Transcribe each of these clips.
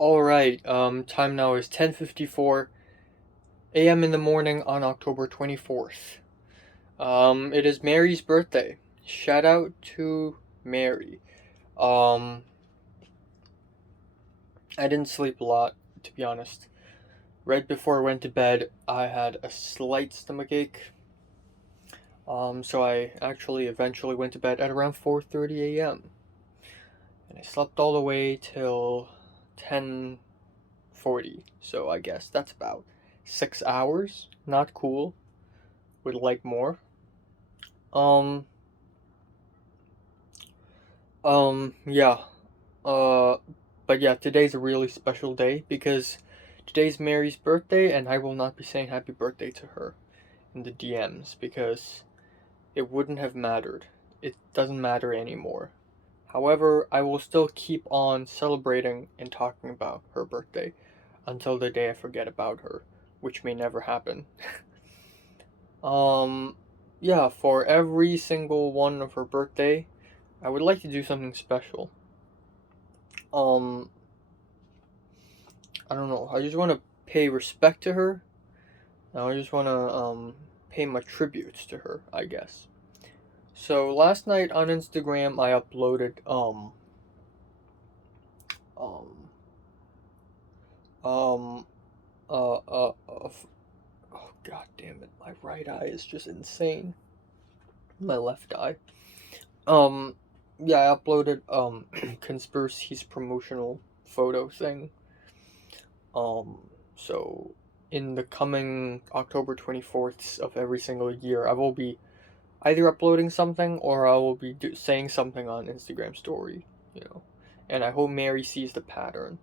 Alright, time now is 10:54 a.m. in the morning on October 24th. It is Mary's birthday. Shout out to Mary. Um, I didn't sleep a lot, to be honest. Right before I went to bed, I had a slight stomachache. So I actually eventually went to bed at around 4:30 a.m. And I slept all the way till 10:40. So I guess that's about 6 hours. Not cool. Would like more. Um, yeah. Uh, but yeah, today's a really special day because today's Mary's birthday, and I will not be saying happy birthday to her in the DMs because it wouldn't have mattered. It doesn't matter anymore. However, I will still keep on celebrating and talking about her birthday until the day I forget about her, which may never happen. Um, yeah, for every single one of her birthday, I would like to do something special. Um, I don't know. I just want to pay respect to her. And I just want to pay my tributes to her, I guess. So last night on Instagram, I uploaded um um oh god damn it, my right eye is just insane. My left eye. Um, yeah, I uploaded conspiracy's promotional photo thing. So in the coming October 24th of every single year, I will be either uploading something or I will be saying something on Instagram story, you know. And I hope Mary sees the pattern.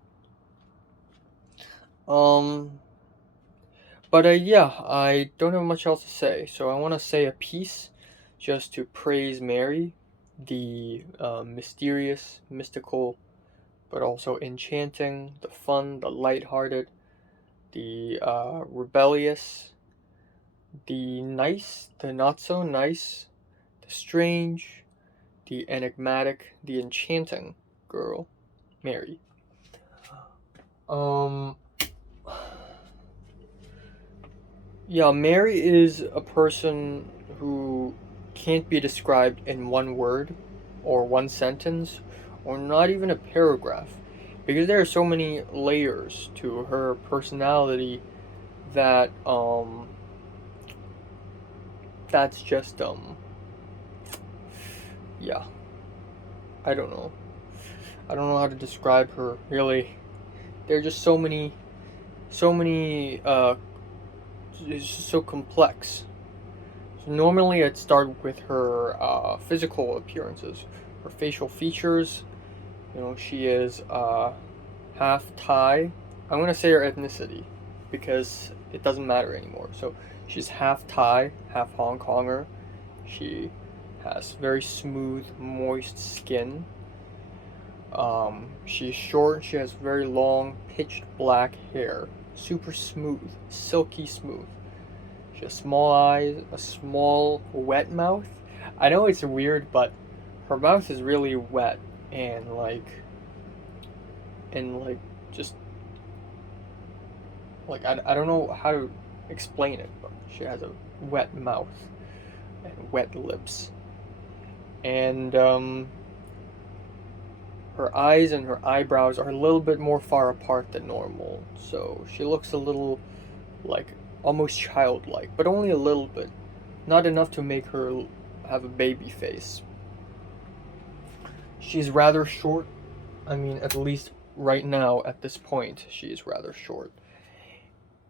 Um, but yeah, I don't have much else to say, so I want to say a piece just to praise Mary, the mysterious, mystical, but also enchanting, the fun, the lighthearted, the rebellious, the nice, the not so nice, the strange, the enigmatic, the enchanting girl, Mary. Um, yeah, Mary is a person who can't be described in one word or one sentence or not even a paragraph because there are so many layers to her personality that that's just yeah, I don't know. I don't know how to describe her really. There are just so many it's just so complex. So normally I'd start with her physical appearances, her facial features. You know, she is half Thai. I'm gonna say her ethnicity because it doesn't matter anymore. So she's half Thai, half Hong Konger. She has very smooth, moist skin. She's short. She has very long, pitched black hair, super smooth, silky smooth. She has small eyes, a small, wet mouth. I know it's weird, but her mouth is really wet and just I don't know how to explain it, but she has a wet mouth and wet lips. And her eyes and her eyebrows are a little bit more far apart than normal, so she looks a little like almost childlike, but only a little bit. Not enough to make her have a baby face. She's rather short. I mean, at least right now, at this point, she is rather short.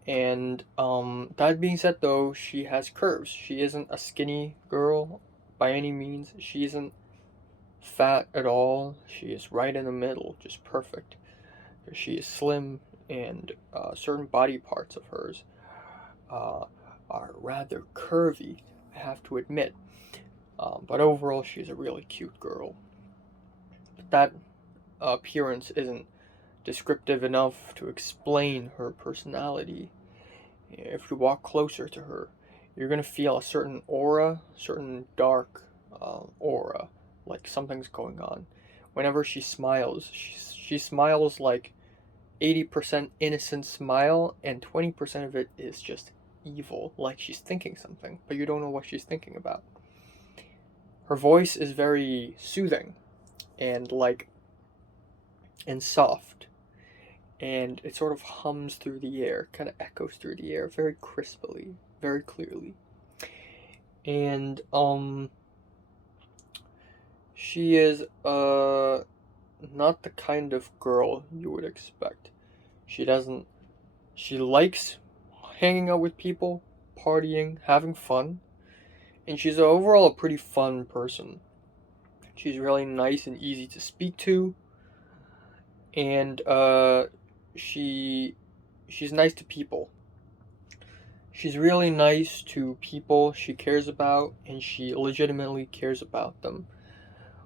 And that being said, though, she has curves. She isn't a skinny girl by any means. She isn't fat at all. She is right in the middle, just perfect. She is slim, and certain body parts of hers uh, are rather curvy, I have to admit. But overall, she's a really cute girl. But that appearance isn't descriptive enough to explain her personality. If you walk closer to her, you're gonna feel a certain aura, certain dark aura, like something's going on. Whenever she smiles, she smiles like 80% innocent smile, and 20% of it is just evil, like she's thinking something, but you don't know what she's thinking about. Her voice is very soothing and soft, and it sort of hums through the air, kind of echoes through the air very crisply, very clearly. And she is not the kind of girl you would expect. She likes hanging out with people, partying, having fun, and she's overall a pretty fun person. She's really nice and easy to speak to, and she's nice to people. She's really nice to people she cares about, and she legitimately cares about them,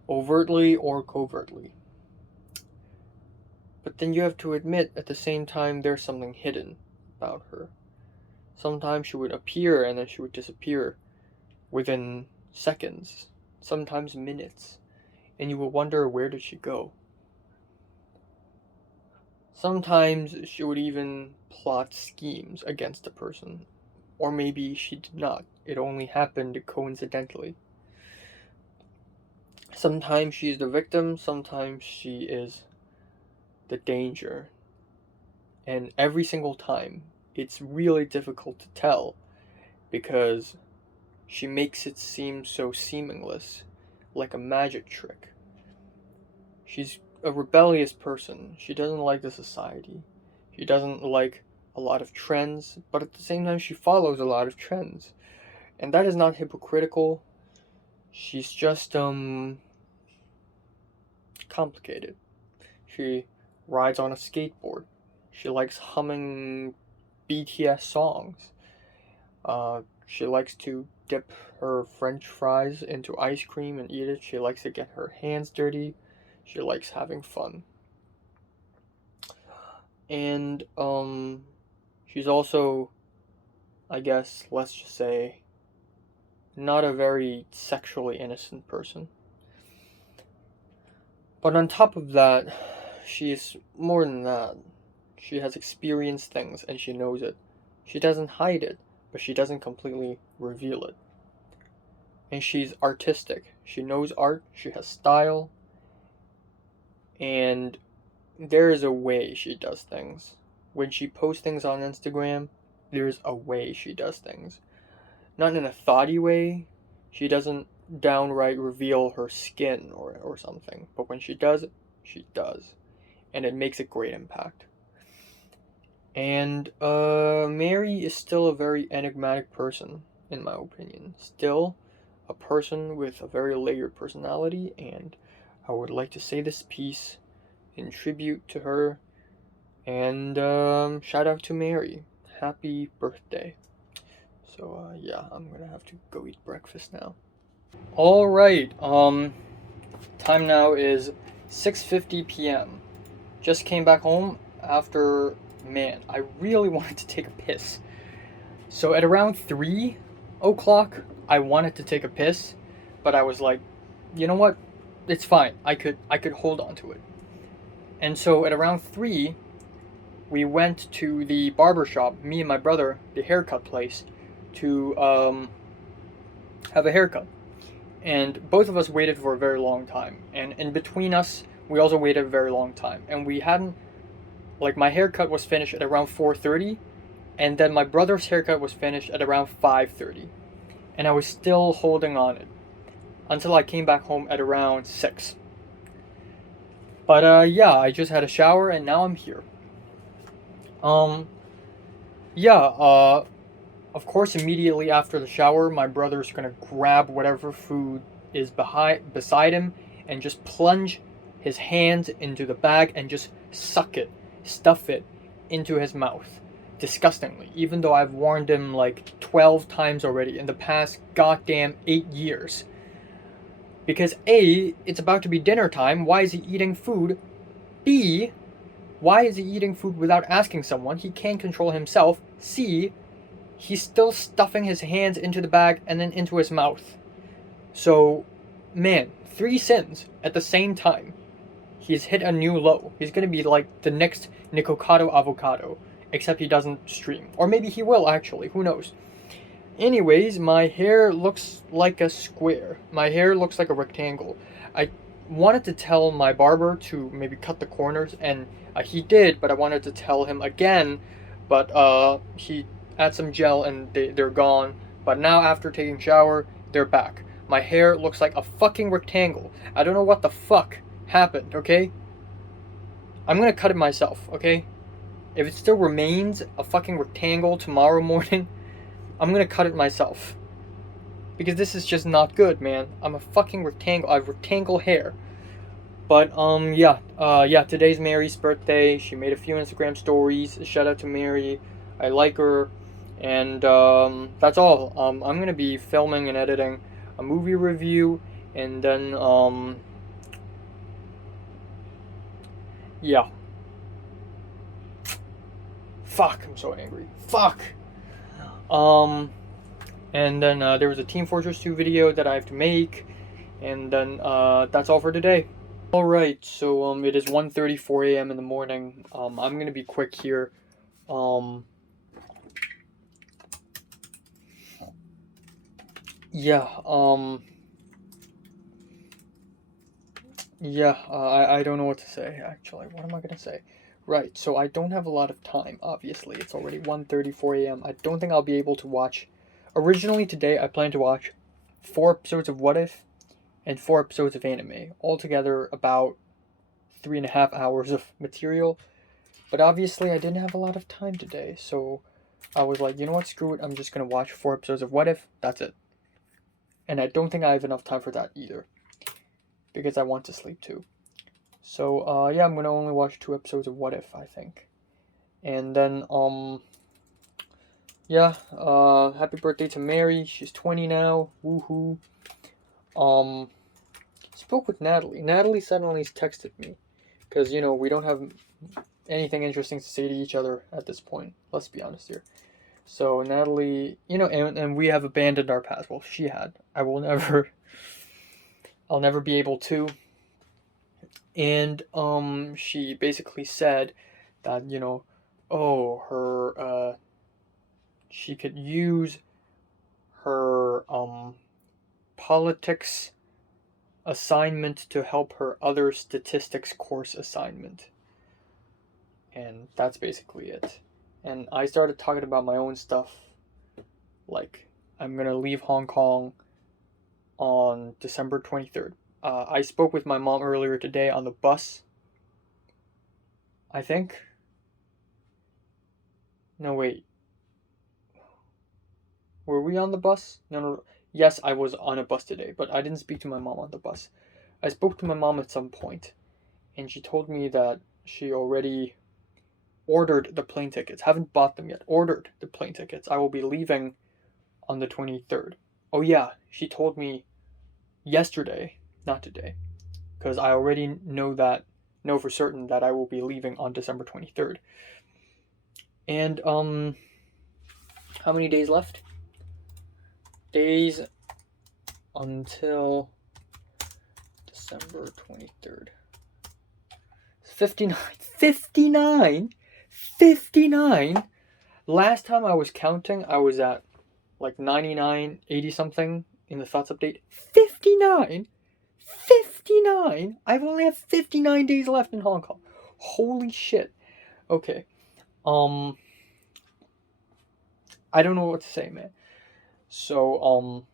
overtly or covertly. But then you have to admit at the same time there's something hidden about her. Sometimes she would appear and then she would disappear within seconds, sometimes minutes, and you will wonder, where did she go? Sometimes she would even plot schemes against a person, or maybe she did not. It only happened coincidentally. Sometimes she's the victim, sometimes she is the danger. And every single time, it's really difficult to tell because she makes it seem so seamless, like a magic trick. She's a rebellious person. She doesn't like the society. She doesn't like a lot of trends, but at the same time, she follows a lot of trends. And that is not hypocritical. She's just, complicated. She rides on a skateboard. She likes humming BTS songs. She likes to dip her french fries into ice cream and eat it. She likes to get her hands dirty. She likes having fun. And, she's also, I guess, let's just say, not a very sexually innocent person. But on top of that, she's more than that. She has experienced things and she knows it. She doesn't hide it, but she doesn't completely reveal it. And she's artistic. She knows art, she has style, and there is a way she does things. When she posts things on Instagram, there's a way she does things. Not in a thoughty way. She doesn't downright reveal her skin or something. But when she does, she does. And it makes a great impact. And Mary is still a very enigmatic person, in my opinion. Still a person with a very layered personality, and I would like to say this piece in tribute to her. And shout out to Mary. Happy birthday. So yeah, I'm gonna have to go eat breakfast now. Alright, time now is 6:50 p.m. Just came back home after, man, I really wanted to take a piss. So at around 3 o'clock, I wanted to take a piss, but I was like, you know what? It's fine. I could hold on to it. And so at around 3, we went to the barber shop, me and my brother, the haircut place, to have a haircut. And both of us waited for a very long time. And in between us, we also waited a very long time. And we hadn't, like, my haircut was finished at around 4:30, and then my brother's haircut was finished at around 5:30. And I was still holding on it until I came back home at around 6. But yeah, I just had a shower and now I'm here. Yeah, of course, immediately after the shower, my brother's gonna grab whatever food is beside him and just plunge his hands into the bag and just suck it, stuff it into his mouth. Disgustingly, even though I've warned him like 12 times already in the past goddamn 8 years. Because A, it's about to be dinner time, why is he eating food? B, why is he eating food without asking someone? He can't control himself. C, he's still stuffing his hands into the bag and then into his mouth. So, man, 3 sins at the same time. he's hit a new low. He's gonna be like the next Nikocado Avocado, except he doesn't stream. Or maybe he will, actually. Who knows? Anyways, my hair looks like a square. My hair looks like a rectangle. I wanted to tell my barber to maybe cut the corners, and he did, but I wanted to tell him again, but he added some gel and they're gone. But now after taking shower, they're back. My hair looks like a fucking rectangle. I don't know what the fuck happened, okay? I'm gonna cut it myself, okay? If it still remains a fucking rectangle tomorrow morning, I'm gonna cut it myself. Because this is just not good, man. I'm a fucking rectangle. I have rectangle hair. But, yeah, today's Mary's birthday. She made a few Instagram stories. Shout out to Mary. I like her. And, that's all. I'm gonna be filming and editing a movie review. And then, yeah. Fuck, I'm so angry. Fuck! And then there was a Team Fortress 2 video that I have to make, and then that's all for today. Alright, so it is 1:34 a.m. in the morning. I'm gonna be quick here. I don't know what to say, actually. What am I gonna say? Right, so I don't have a lot of time, obviously. It's already 1:34 a.m. I don't think I'll be able to watch. Originally today, I planned to watch 4 episodes of What If and 4 episodes of anime. Altogether, about 3.5 hours of material. But obviously, I didn't have a lot of time today, so I was like, you know what, screw it. I'm just gonna watch 4 episodes of What If. That's it. And I don't think I have enough time for that either, because I want to sleep too. So, yeah, I'm gonna only watch 2 episodes of What If, I think. And then, yeah, happy birthday to Mary. She's 20 now. Woohoo. Spoke with Natalie. Natalie suddenly texted me, because, you know, we don't have anything interesting to say to each other at this point. Let's be honest here. So, Natalie, you know, and we have abandoned our past. Well, she had. I'll never be able to. And she basically said that, you know, she could use her politics assignment to help her other statistics course assignment. And that's basically it. And I started talking about my own stuff, like I'm gonna leave Hong Kong on December 23rd. I spoke with my mom earlier today on the bus. I think. No, wait. Were we on the bus? No. Yes, I was on a bus today, but I didn't speak to my mom on the bus. I spoke to my mom at some point, and she told me that she already ordered the plane tickets. Haven't bought them yet. Ordered the plane tickets. I will be leaving on the 23rd. Oh yeah, she told me yesterday, not today, because I already know for certain that I will be leaving on December 23rd. And how many days left? Days until December 23rd. 59. 59. Last time I was counting, I was at like 99, 80 something in the thoughts update. 59. I've only have 59 days left in Hong Kong. Holy shit. Okay. I don't know what to say, man. So,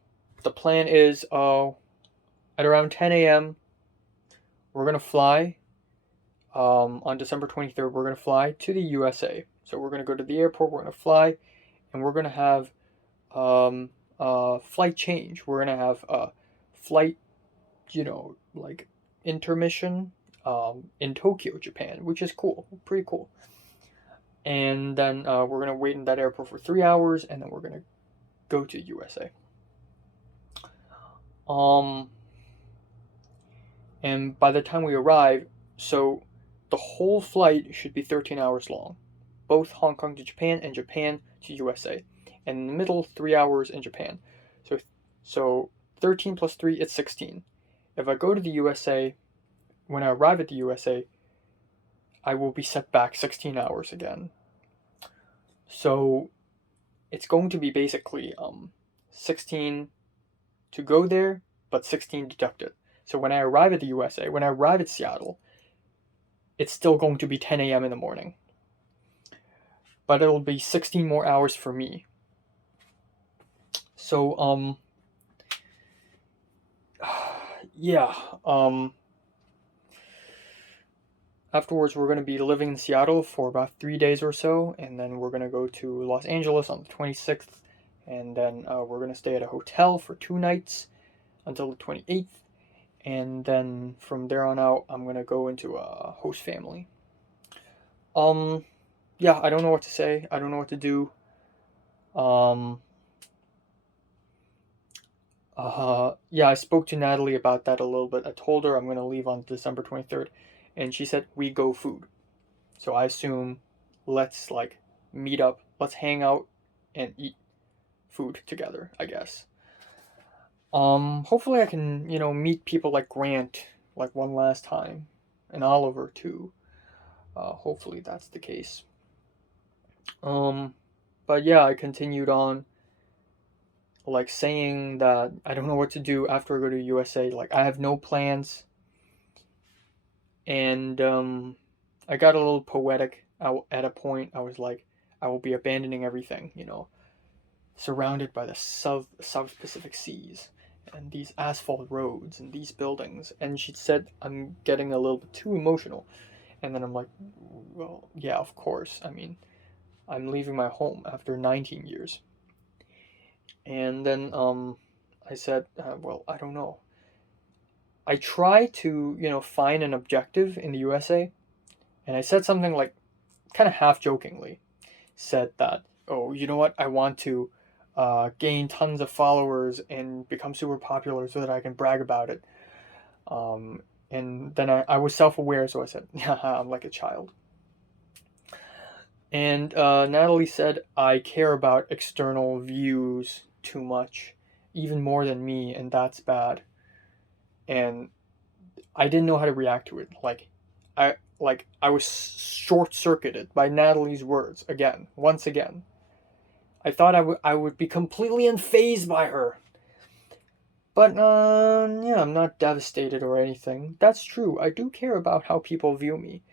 the plan is, at around 10 a.m., we're gonna fly. On December 23rd, we're gonna fly to the USA. So we're gonna go to the airport, we're gonna fly, and we're gonna have, flight change. We're gonna have a flight, you know, like intermission, in Tokyo, Japan, which is cool, pretty cool. And then we're gonna wait in that airport for 3 hours, and then we're gonna go to USA. And by the time we arrive, so the whole flight should be 13 hours long, both Hong Kong to Japan and Japan to USA, and in the middle 3 hours in Japan. So 13 plus 3, it's 16. If I go to the USA when I arrive at the USA, I will be set back 16 hours again. So it's going to be basically 16 to go there, but 16 deducted. So when I arrive at the USA, when I arrive at Seattle, it's still going to be 10 a.m. in the morning. But it'll be 16 more hours for me. So, yeah, afterwards we're going to be living in Seattle for about 3 days or so, and then we're going to go to Los Angeles on the 26th, and then we're going to stay at a hotel for 2 nights until the 28th, and then from there on out, I'm going to go into a host family. Yeah, I don't know what to say. I don't know what to do. Yeah, I spoke to Natalie about that a little bit. I told her I'm going to leave on December 23rd, and she said, we go food. So I assume let's like meet up, let's hang out and eat food together, I guess. Hopefully I can, meet people like Grant like one last time, and Oliver too. Hopefully that's the case. But yeah, I continued on like saying that I don't know what to do after I go to USA. Like I have no plans. And I got a little poetic at a point. I was like, I will be abandoning everything, surrounded by the South Pacific seas and these asphalt roads and these buildings. And she said I'm getting a little bit too emotional. And then I'm like, well, yeah, of course. I mean, I'm leaving my home after 19 years. And then I said, well, I don't know. I try to, find an objective in the USA. And I said something like, kind of half jokingly, said that, oh, you know what? I want to gain tons of followers and become super popular so that I can brag about it. And then I was self-aware, so I said, yeah, I'm like a child. And Natalie said, I care about external views too much, even more than me, and that's bad. And I didn't know how to react to it. I was short-circuited by Natalie's words once again. I thought I would be completely unfazed by her. But yeah, I'm not devastated or anything. That's true. I do care about how people view me.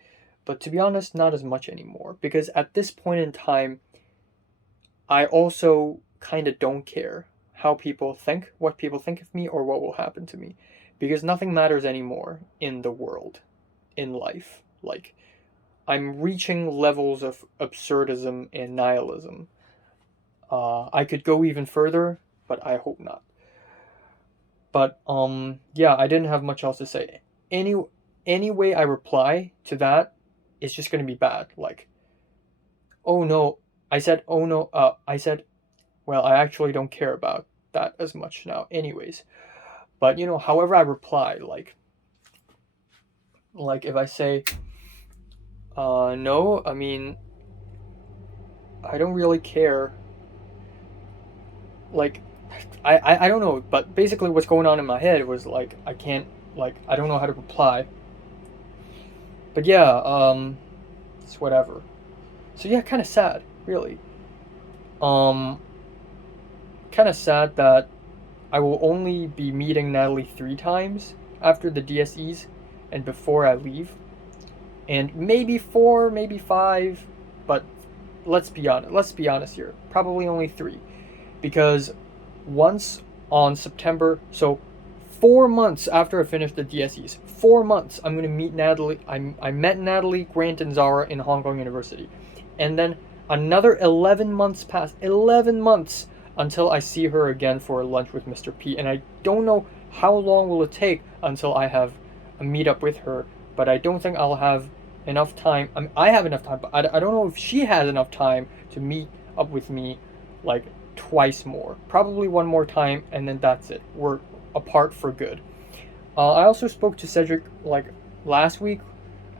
But to be honest, not as much anymore. Because at this point in time, I also kind of don't care what people think of me, or what will happen to me. Because nothing matters anymore in the world, in life. Like, I'm reaching levels of absurdism and nihilism. I could go even further, but I hope not. But, yeah, I didn't have much else to say. Any way I reply to that, it's just going to be bad. Like, oh no, I said, well, I actually don't care about that as much now anyways. But, however I reply, like if I say, no, I mean, I don't really care. Like, I don't know, but basically what's going on in my head was, like, I can't, like, I don't know how to reply. But yeah, it's whatever. So yeah, kind of sad, really. Kind of sad that I will only be meeting Natalie 3 times after the DSEs and before I leave. And maybe 4, maybe 5, but let's be honest here. Probably only 3. Because once on September, so 4 months after I finished the DSEs, 4 months, I'm going to meet Natalie. I met Natalie, Grant, and Zara in Hong Kong University. And then another 11 months pass. 11 months until I see her again for a lunch with Mr. P. And I don't know how long will it take until I have a meetup with her. But I don't think I'll have enough time. I mean, I have enough time, but I don't know if she has enough time to meet up with me, like, twice more. Probably one more time, and then that's it. We're apart for good. I also spoke to Cedric, like, last week,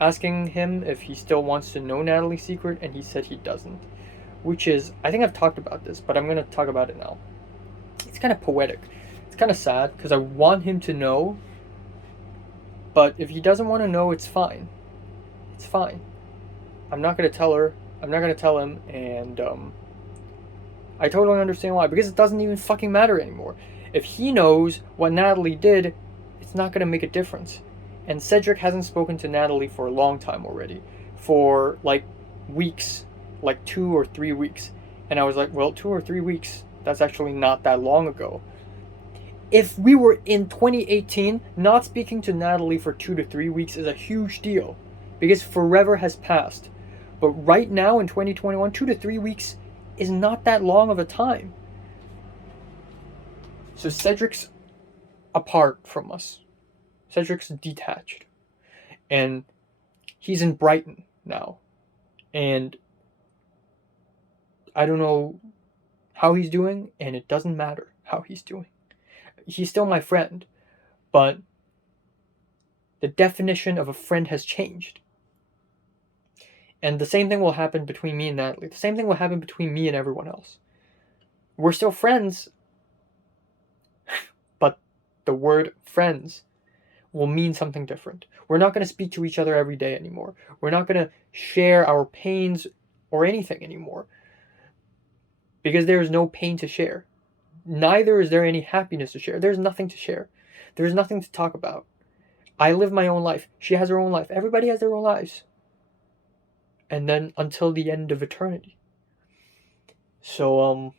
asking him if he still wants to know Natalie's secret, and he said he doesn't. Which is, I think I've talked about this, but I'm going to talk about it now. It's kind of poetic. It's kind of sad, because I want him to know, But if he doesn't want to know, it's fine. It's fine. I'm not going to tell her. I'm not going to tell him. And I totally understand why. Because it doesn't even fucking matter anymore. If he knows what Natalie did, it's not going to make a difference. And Cedric hasn't spoken to Natalie for a long time already. For like weeks. Like 2 or 3 weeks. And I was like, well, 2 or 3 weeks, that's actually not that long ago. If we were in 2018, not speaking to Natalie for 2 to 3 weeks is a huge deal. Because forever has passed. But right now in 2021, 2 to 3 weeks is not that long of a time. So Cedric's apart from us. Cedric's detached. And he's in Brighton now. And I don't know how he's doing, and it doesn't matter how he's doing. He's still my friend, but the definition of a friend has changed. And the same thing will happen between me and Natalie. The same thing will happen between me and everyone else. We're still friends, but the word friends will mean something different. We're not going to speak to each other every day anymore. We're not going to share our pains or anything anymore. Because there is no pain to share. Neither is there any happiness to share. There's nothing to share. There's nothing to talk about. I live my own life. She has her own life. Everybody has their own lives. And then until the end of eternity. So,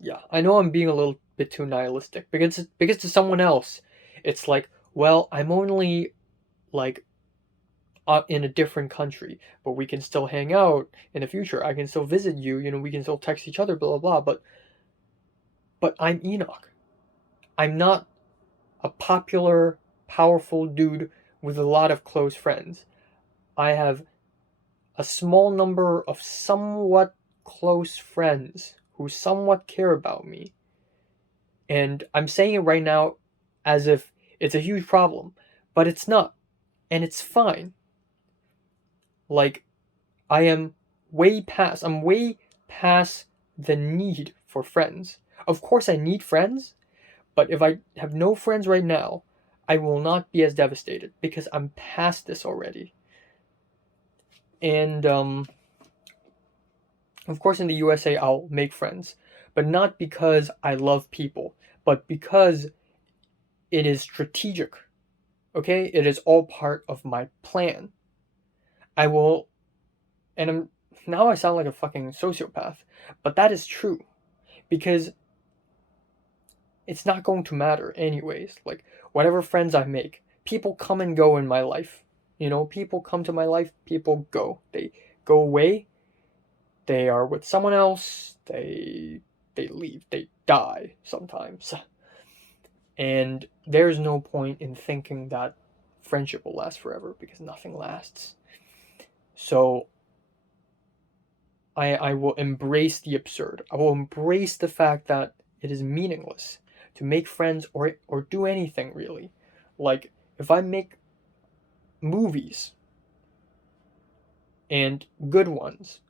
yeah, I know I'm being a little bit too nihilistic. Because to someone else, it's like, well, I'm only, like, in a different country, but we can still hang out in the future. I can still visit you, we can still text each other, blah, blah, blah. But I'm Enoch. I'm not a popular, powerful dude with a lot of close friends. I have a small number of somewhat close friends who somewhat care about me. And I'm saying it right now as if it's a huge problem, but it's not. And it's fine. Like, I'm way past the need for friends. Of course I need friends, but if I have no friends right now, I will not be as devastated because I'm past this already. And of course in the USA I'll make friends, but not because I love people, but because it is strategic. Okay? It is all part of my plan. Now I sound like a fucking sociopath, but that is true. Because it's not going to matter anyways. Like, whatever friends I make, people come and go in my life. People come to my life, people go. They go away, they are with someone else, they leave, they die sometimes. And there's no point in thinking that friendship will last forever, because nothing lasts. So I will embrace the absurd. I will embrace the fact that it is meaningless to make friends or do anything really. Like, if I make movies and good ones,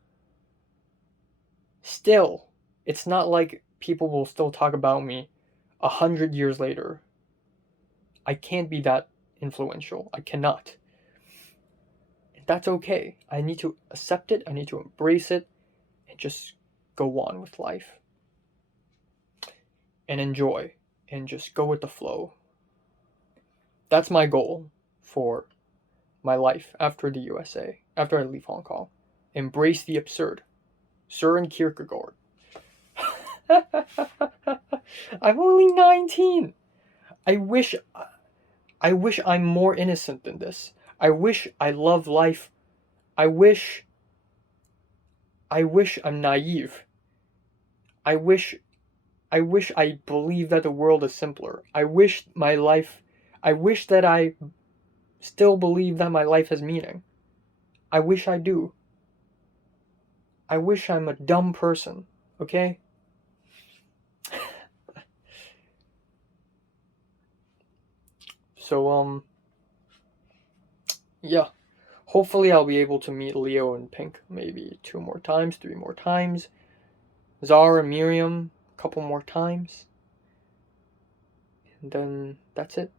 still, it's not like people will still talk about me 100 years later. I can't be that influential. I cannot. That's okay. I need to accept it. I need to embrace it and just go on with life. And enjoy. And just go with the flow. That's my goal for my life after the USA. After I leave Hong Kong. Embrace the absurd. Søren Kierkegaard. I'm only 19. I wish I'm more innocent than this. I wish I love life. I wish I'm naive. I wish I believe that the world is simpler. I wish that I still believe that my life has meaning. I wish I do. I wish I'm a dumb person, okay? So, yeah. Hopefully I'll be able to meet Leo and Pink maybe 2 more times, 3 more times. Zara and Miriam a couple more times. and then that's it.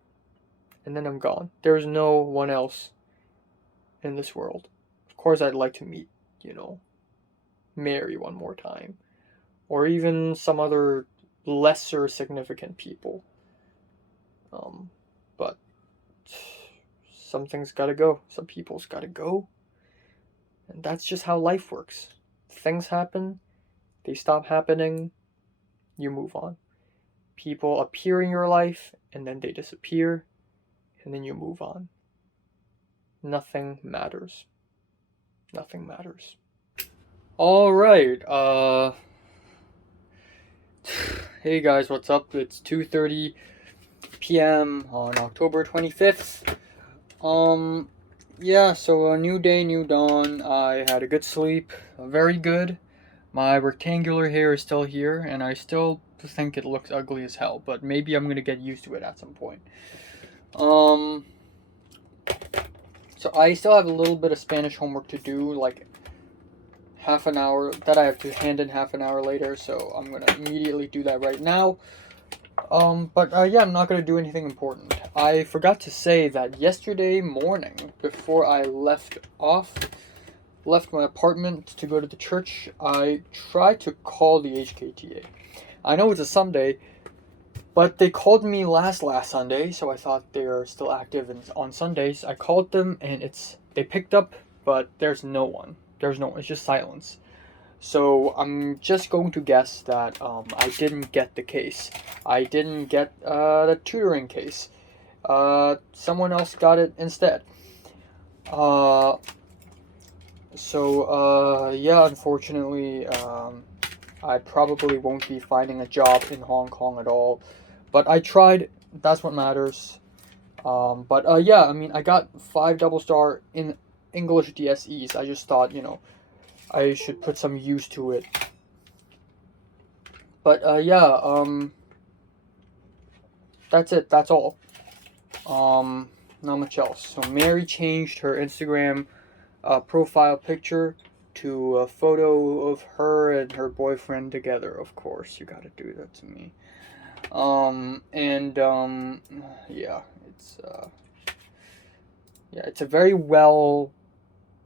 And then I'm gone. There's no one else in this world. Of course, I'd like to meet, Mary one more time, or even some other lesser significant people. But some things gotta go. Some people's gotta go. And that's just how life works. Things happen, they stop happening, you move on. People appear in your life, and then they disappear, and then you move on. Nothing matters. Nothing matters. Alright, hey guys, what's up? It's 2:30 p.m. on October 25th. Yeah, so a new day, new dawn. I had a good sleep, very good. My rectangular hair is still here, and I still think it looks ugly as hell, but maybe I'm gonna get used to it at some point. So I still have a little bit of Spanish homework to do, like half an hour, that I have to hand in half an hour later, so I'm gonna immediately do that right now. Yeah, I'm not gonna do anything important. I forgot to say that yesterday morning, before I left my apartment to go to the church, I tried to call the HKTA. I know it's a Sunday, but they called me last Sunday, so I thought they are still active on Sundays. I called them, and they picked up, but there's no one. It's just silence. So I'm just going to guess that I didn't get the case. I didn't get the tutoring case. Someone else got it instead. Yeah, unfortunately, I probably won't be finding a job in Hong Kong at all. But I tried. That's what matters. Yeah, I mean, I got 5 double star in English DSEs. I just thought, I should put some use to it. But that's it. That's all. Not much else. So Mary changed her Instagram profile picture to a photo of her and her boyfriend together. Of course, you gotta do that to me. Yeah, it's a very well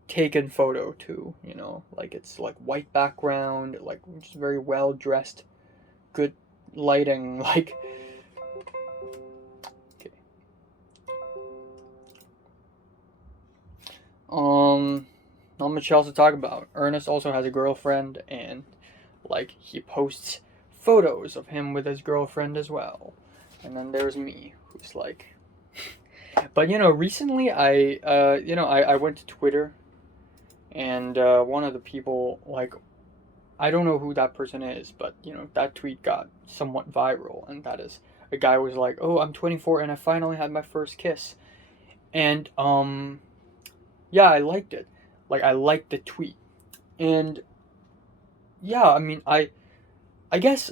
taken photo too, like it's like white background, like just very well dressed, good lighting, like okay. Not much else to talk about. Ernest also has a girlfriend, and like he posts photos of him with his girlfriend as well. And then there's me, who's like but recently I went to Twitter, and one of the people, like, I don't know who that person is, but that tweet got somewhat viral, and that is a guy was like, "Oh, I'm 24 and I finally had my first kiss," and yeah, I liked it. Like, I liked the tweet, and yeah, I mean, I guess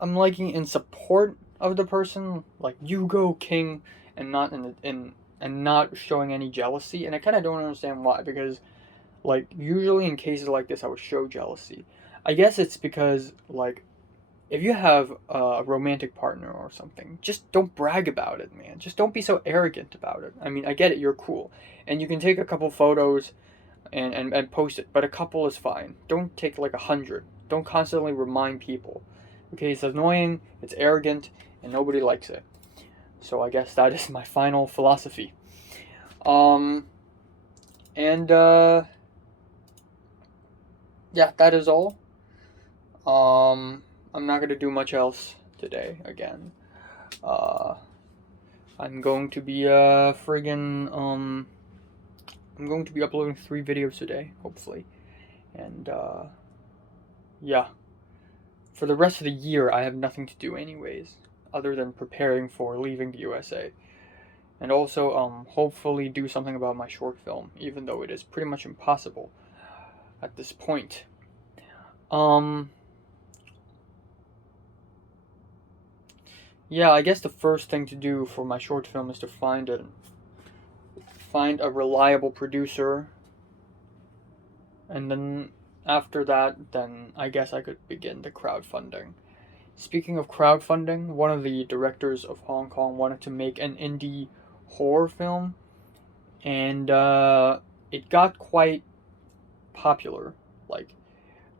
I'm liking in support of the person, like, you go king, and not and not showing any jealousy, and I kind of don't understand why, because like usually in cases like this I would show jealousy. I guess it's because, like, if you have a romantic partner or something, just don't brag about it, man. Just don't be so arrogant about it. I mean, I get it, you're cool, and you can take a couple photos and post it, but a couple is fine. Don't take like 100. Don't constantly remind people. Okay, it's annoying, it's arrogant, and nobody likes it. So I guess that is my final philosophy. Yeah, that is all. I'm not gonna do much else today again. I'm going to be I'm going to be uploading 3 videos today, hopefully. And yeah. For the rest of the year, I have nothing to do anyways, other than preparing for leaving the USA. And also, hopefully do something about my short film, even though it is pretty much impossible at this point. Yeah, I guess the first thing to do for my short film is to find a reliable producer, and then after that, then I guess I could begin the crowdfunding. Speaking of crowdfunding, one of the directors of Hong Kong wanted to make an indie horror film, and it got quite popular. Like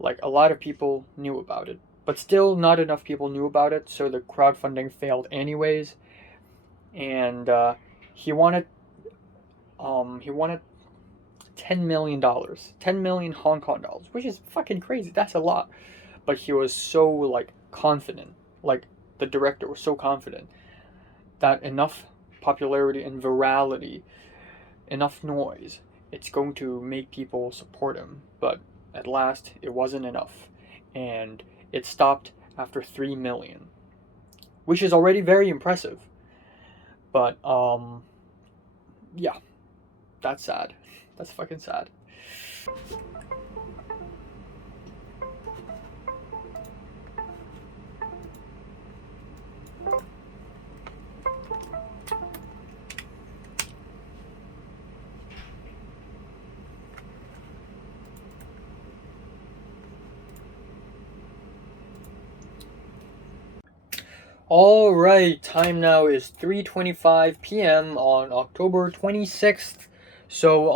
like a lot of people knew about it, but still not enough people knew about it, so the crowdfunding failed anyways. And he wanted $10 million, 10 million Hong Kong dollars, which is fucking crazy. That's a lot. But he was so like confident, like the director was so confident that enough popularity and virality, enough noise, it's going to make people support him. But at last, it wasn't enough, and it stopped after 3 million, which is already very impressive. But yeah, that's sad. That's fucking sad. All right, time now is 3:25 p.m. on October 26th. So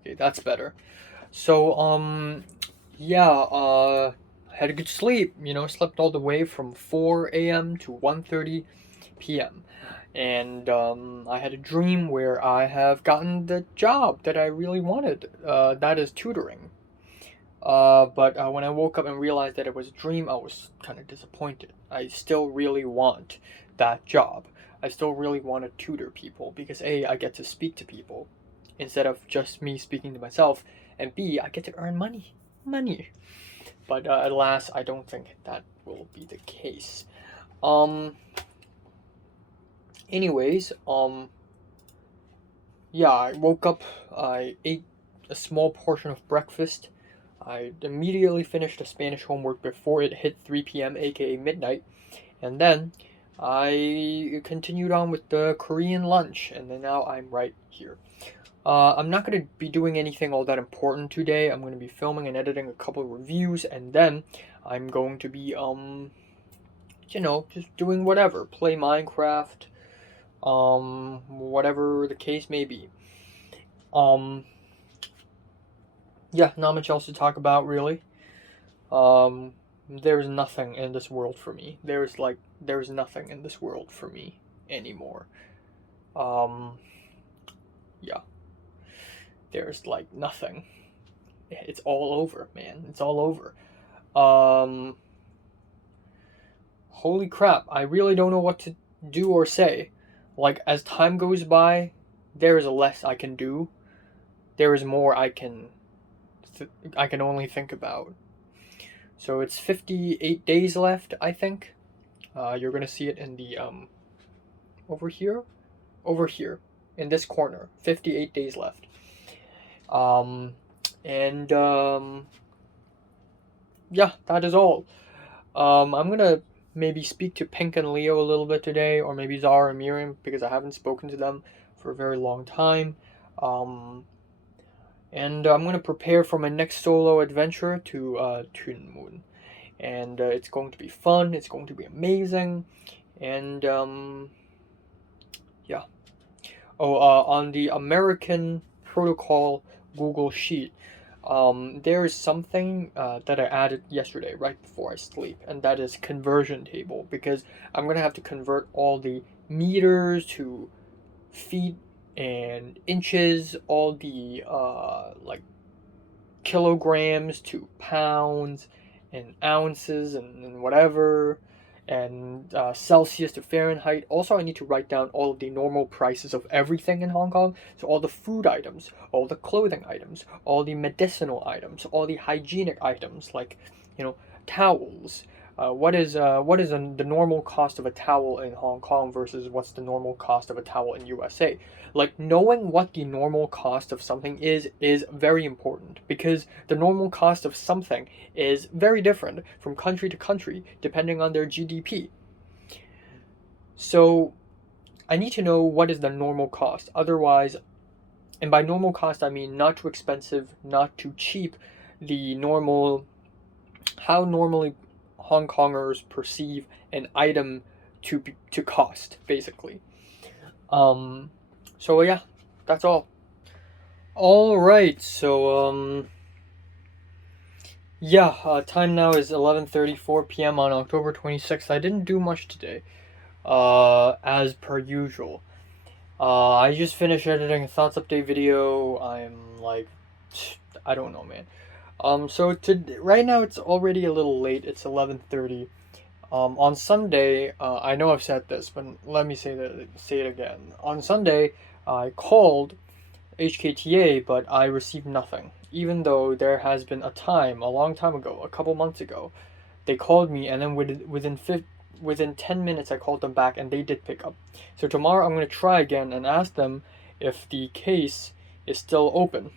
okay, that's better. So yeah, had a good sleep, slept all the way from 4 a.m. to 1:30 p.m. And I had a dream where I have gotten the job that I really wanted. That is tutoring. But when I woke up and realized that it was a dream, I was kind of disappointed. I still really want that job. I still really want to tutor people because A, I get to speak to people instead of just me speaking to myself, and B, I get to earn money. Money. But alas, I don't think that will be the case. Um. Anyways, yeah, I woke up. I ate a small portion of breakfast. I immediately finished the Spanish homework before it hit 3 p.m., aka midnight, and then I continued on with the Korean lunch, and then now I'm right here. I'm not going to be doing anything all that important today. I'm going to be filming and editing a couple of reviews, and then I'm going to be, just doing whatever. Play Minecraft, whatever the case may be. Yeah, not much else to talk about, really. There's nothing in this world for me. There's nothing in this world for me anymore. Yeah. There's like nothing. It's all over, man. It's all over. Um, Holy crap. I really don't know what to do or say. Like, as time goes by, there is less I can do. There is more I can only think about. So it's 58 days left, I think. You're gonna see it in the over here, in this corner. 58 days left. And yeah, that is all. I'm gonna maybe speak to Pink and Leo a little bit today, or maybe Zara and Miriam, because I haven't spoken to them for a very long time. And I'm going to prepare for my next solo adventure to Tunmoon. And it's going to be fun, it's going to be amazing. And yeah. Oh, on the American Protocol Google Sheet, there is something that I added yesterday right before I sleep, and that is conversion table, because I'm going to have to convert all the meters to feet and inches, all the like kilograms to pounds and ounces and whatever, and Celsius to Fahrenheit. Also, I need to write down all of the normal prices of everything in Hong Kong. So all the food items, all the clothing items, all the medicinal items, all the hygienic items like, towels. The normal cost of a towel in Hong Kong versus what's the normal cost of a towel in USA? Like, knowing what the normal cost of something is very important, because the normal cost of something is very different from country to country depending on their GDP. So I need to know what is the normal cost. Otherwise, and by normal cost I mean not too expensive, not too cheap, the normal, how normally Hong Kongers perceive an item to cost, basically. So yeah, that's all. All right, so yeah, time now is 11:34 p.m. on October 26th. I didn't do much today, as per usual. I just finished editing a thoughts update video. I'm like, I don't know, man. So right now it's already a little late. It's 11:30. On Sunday, I know I've said this, but let me say it again. On Sunday, I called HKTA, but I received nothing. Even though there has been a time, a long time ago, a couple months ago, they called me, and then within 10 minutes I called them back, and they did pick up. So tomorrow I'm going to try again and ask them if the case is still open.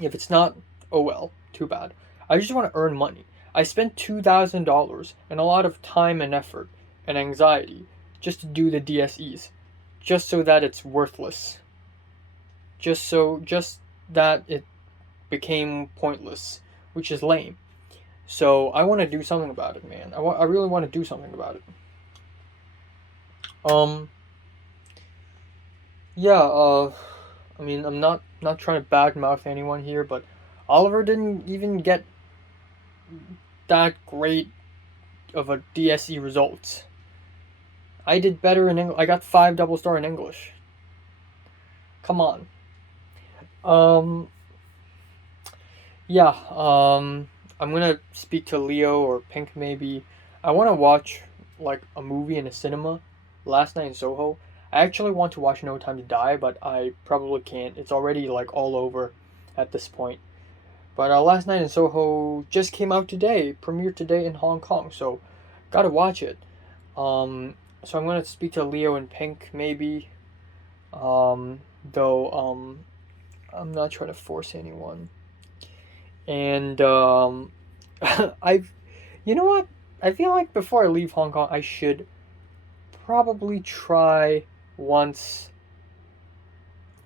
If it's not, oh well, too bad. I just want to earn money. I spent $2,000 and a lot of time and effort and anxiety just to do the DSEs, just so that it's worthless. Just that it became pointless, which is lame. So I want to do something about it, man. I really want to do something about it. Yeah, I mean, I'm not trying to badmouth anyone here, but Oliver didn't even get that great of a DSE results. I did better in English. I got 5 double star in English. Come on. Yeah, I'm gonna speak to Leo or Pink maybe. I want to watch like a movie in a cinema. Last night in Soho, I actually want to watch No Time to Die, but I probably can't. It's already like all over at this point. But Last Night in Soho just came out today, premiered today in Hong Kong, so gotta watch it. So I'm gonna speak to Leo and Pink maybe. Though I'm not trying to force anyone. And you know what? I feel like before I leave Hong Kong, I should probably try once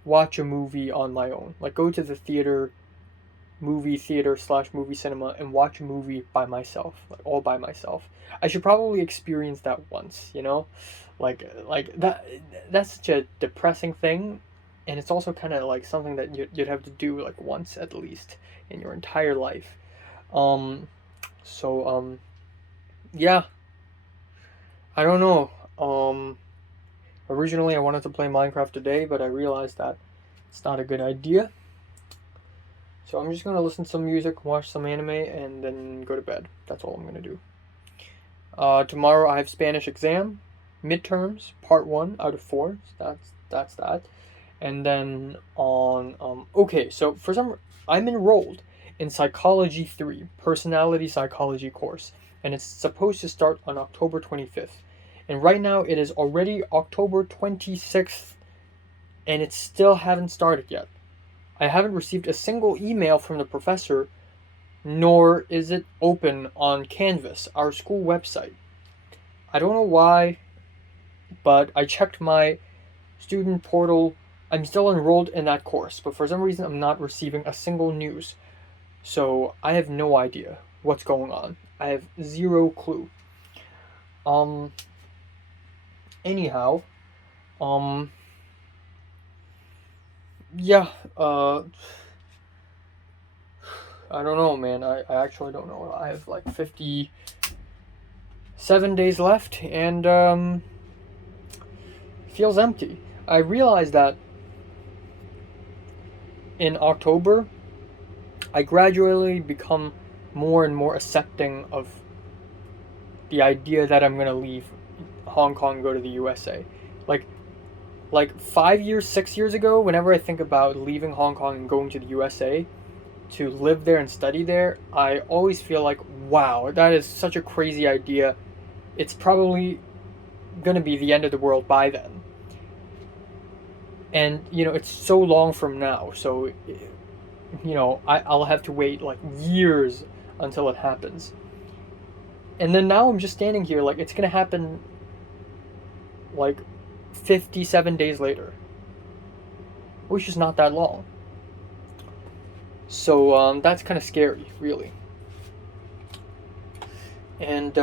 watch a movie on my own. Like go to the movie theater / movie cinema and watch a movie by myself, like all by myself. I should probably experience that once, you know? Like that's such a depressing thing, and it's also kind of like something that you'd have to do like once at least in your entire life. So yeah, I don't know. Originally I wanted to play Minecraft today, but I realized that it's not a good idea. So I'm just gonna listen to some music, watch some anime, and then go to bed. That's all I'm gonna do. Tomorrow I have Spanish exam, midterms, part 1 out of 4. So that's that. And then on okay, so I'm enrolled in Psychology 3, Personality Psychology course, and it's supposed to start on October 25th. And right now it is already October 26th, and it still haven't started yet. I haven't received a single email from the professor, nor is it open on Canvas, our school website. I don't know why, but I checked my student portal. I'm still enrolled in that course, but for some reason I'm not receiving a single news. So I have no idea what's going on. I have zero clue. Anyhow, yeah, I don't know, man. I actually don't know. I have like 57 days left, and feels empty. I realized that in October, I gradually become more and more accepting of the idea that I'm gonna leave Hong Kong and go to the USA. Like 5 years, 6 years ago, whenever I think about leaving Hong Kong and going to the USA to live there and study there, I always feel like, wow, that is such a crazy idea. It's probably gonna be the end of the world by then. And, it's so long from now, so, I'll have to wait like years until it happens. And then now I'm just standing here like it's gonna happen like 57 days later, which is not that long. So that's kind of scary, really. And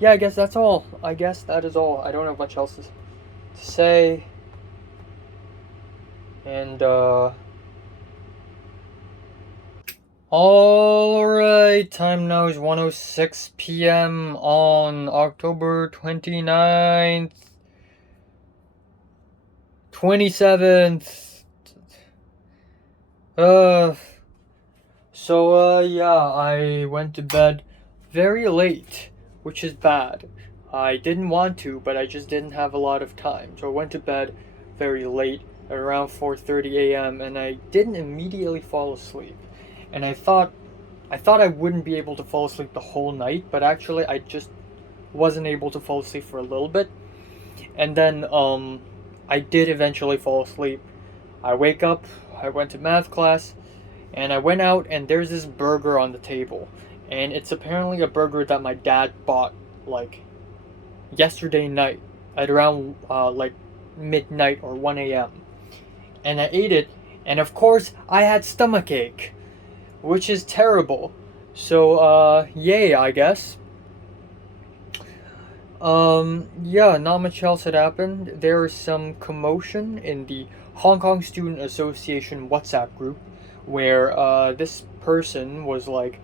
yeah, I guess that's all. I guess that is all. I don't have much else to say. And alright, time now is 1:06 p.m. on October 29th, 27th. Yeah, I went to bed very late, which is bad. I didn't want to, but I just didn't have a lot of time. So I went to bed very late, around 4:30 a.m., and I didn't immediately fall asleep. And I thought I wouldn't be able to fall asleep the whole night, but actually I just wasn't able to fall asleep for a little bit. And then I did eventually fall asleep. I wake up, I went to math class, and I went out and there's this burger on the table. And it's apparently a burger that my dad bought like yesterday night at around like midnight or 1 a.m. And I ate it, and of course I had stomachache, which is terrible. So yay, I guess. Yeah, not much else had happened. There is some commotion in the Hong Kong Student Association WhatsApp group where this person was like,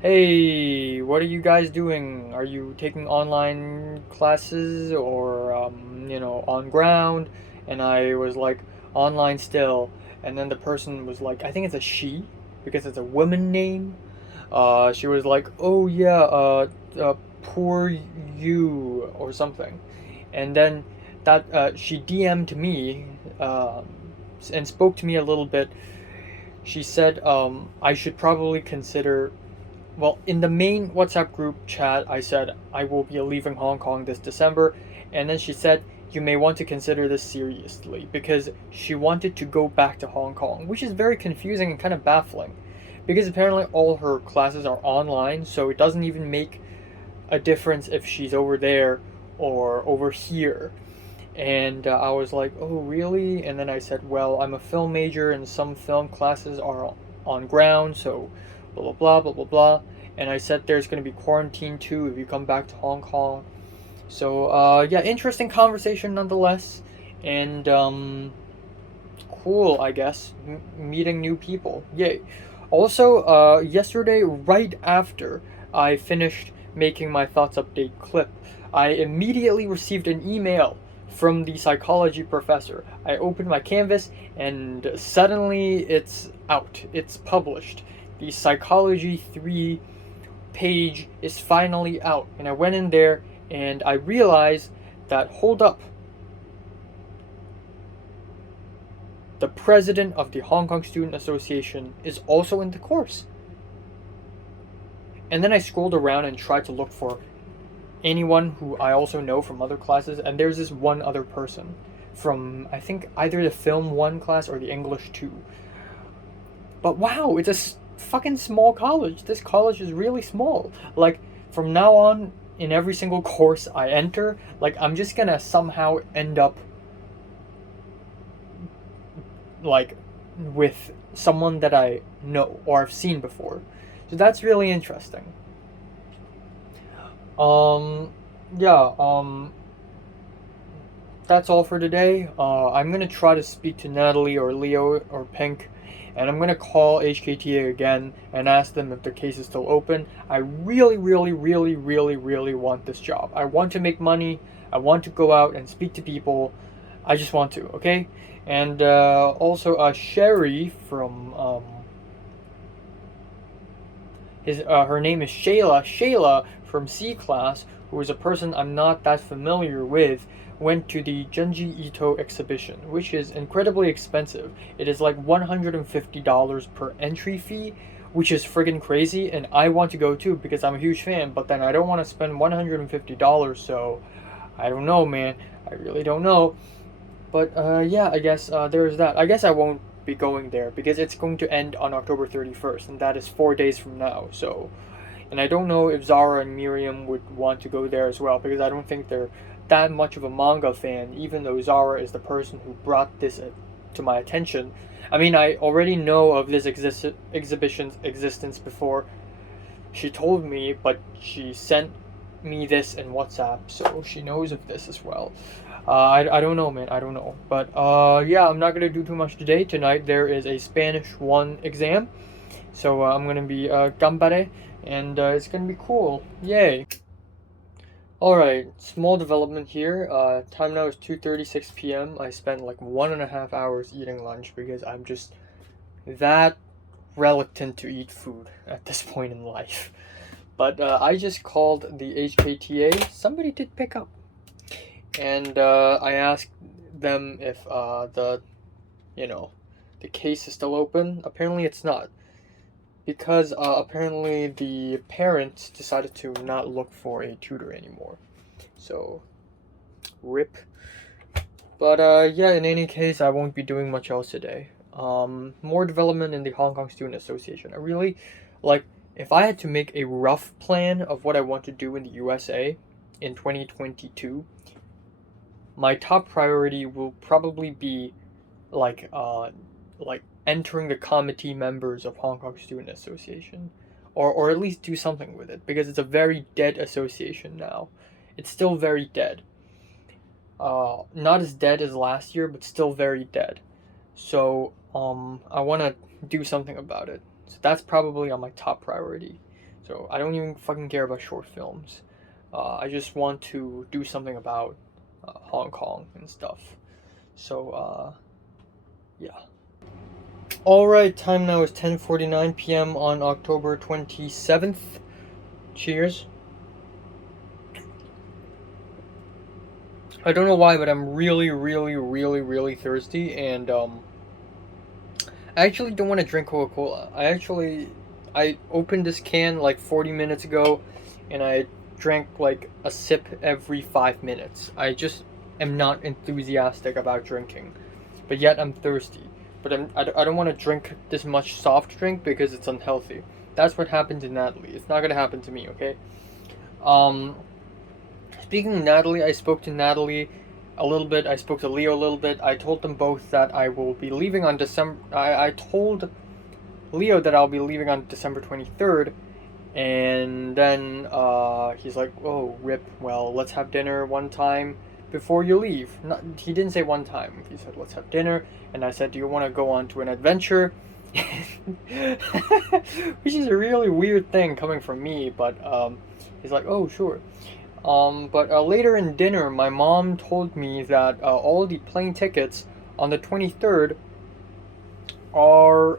hey, what are you guys doing? Are you taking online classes or, on ground? And I was like, online still. And then the person was like, I think it's a she, because it's a woman name. She was like, oh yeah, poor you, or something. And then that she DM'd me and spoke to me a little bit. She said I should probably consider. Well, in the main WhatsApp group chat, I said I will be leaving Hong Kong this December, and then she said you may want to consider this seriously because she wanted to go back to Hong Kong, which is very confusing and kind of baffling because apparently all her classes are online, so it doesn't even make a difference if she's over there or over here. And I was like, oh, really? And then I said, well, I'm a film major and some film classes are on ground, so blah, blah, blah, blah, blah, blah. And I said there's going to be quarantine too if you come back to Hong Kong. So, yeah, interesting conversation nonetheless. And, cool, I guess. Meeting new people. Yay. Also, yesterday, right after I finished making my thoughts update clip, I immediately received an email from the psychology professor. I opened my Canvas and suddenly it's out. It's published. The Psychology 3 page is finally out. And I went in there and I realized that, hold up, the president of the Hong Kong Student Association is also in the course. And then I scrolled around and tried to look for anyone who I also know from other classes, and there's this one other person from, I think, either the Film 1 class or the English 2. But wow, it's a fucking small college. This college is really small. Like, from now on, in every single course I enter, like, I'm just gonna somehow end up, like, with someone that I know or have seen before. So that's really interesting. Yeah, that's all for today. I'm gonna try to speak to Natalie or Leo or Pink, and I'm gonna call HKTA again and ask them if their case is still open. I really, really, really, really, really want this job. I want to make money. I want to go out and speak to people. I just want to, okay? And also, Sherry from her name is Shayla. Shayla from C class, who is a person I'm not that familiar with, went to the Junji Ito exhibition, which is incredibly expensive. It is like $150 per entry fee, which is friggin' crazy, and I want to go too because I'm a huge fan, but then I don't want to spend $150, so I don't know, man. I really don't know. But yeah, I guess there's that. I guess I won't be going there because it's going to end on October 31st, and that is 4 days from now. So, and I don't know if Zara and Miriam would want to go there as well because I don't think they're that much of a manga fan, even though Zara is the person who brought this to my attention. I mean, I already know of this exhibition's existence before she told me, but she sent me this in WhatsApp, so she knows of this as well. I don't know, man. I don't know. But yeah, I'm not gonna do too much today. Tonight there is a Spanish 1 exam, so I'm gonna be gambare, and it's gonna be cool. Yay! Alright, small development here. Time now is 2:36 p.m. I spent like 1.5 hours eating lunch because I'm just that reluctant to eat food at this point in life. But I just called the HKTA. Somebody did pick up. And I asked them if the case is still open. Apparently it's not. Because apparently the parents decided to not look for a tutor anymore. So, rip. But yeah, in any case, I won't be doing much else today. More development in the Hong Kong Student Association. I really, like, if I had to make a rough plan of what I want to do in the USA in 2022, my top priority will probably be like entering the committee members of Hong Kong Student Association, or at least do something with it, because it's a very dead association now. It's still very dead. Not as dead as last year, but still very dead. So I want to do something about it. So that's probably on my top priority. So I don't even fucking care about short films. I just want to do something about Hong Kong and stuff. So yeah. Alright, time now is 10:49 p.m. on October 27th. Cheers. I don't know why, but I'm really, really, really, really thirsty, and I actually don't want to drink Coca-Cola. I opened this can like 40 minutes ago, and I drank like a sip every 5 minutes. I just am not enthusiastic about drinking, but yet I'm thirsty. But I don't want to drink this much soft drink because it's unhealthy. That's what happened to Natalie. It's not gonna happen to me, okay? Speaking of Natalie, I spoke to Natalie a little bit. I spoke to Leo a little bit. I told them both that I will be leaving on December. I told Leo that I'll be leaving on December 23rd, and then he's like, "Oh, rip. Well, let's have dinner one time before you leave." He didn't say one time. He said, "Let's have dinner." And I said, "Do you want to go on to an adventure?" Which is a really weird thing coming from me, but he's like, "Oh, sure." But later in dinner, my mom told me that all the plane tickets on the 23rd are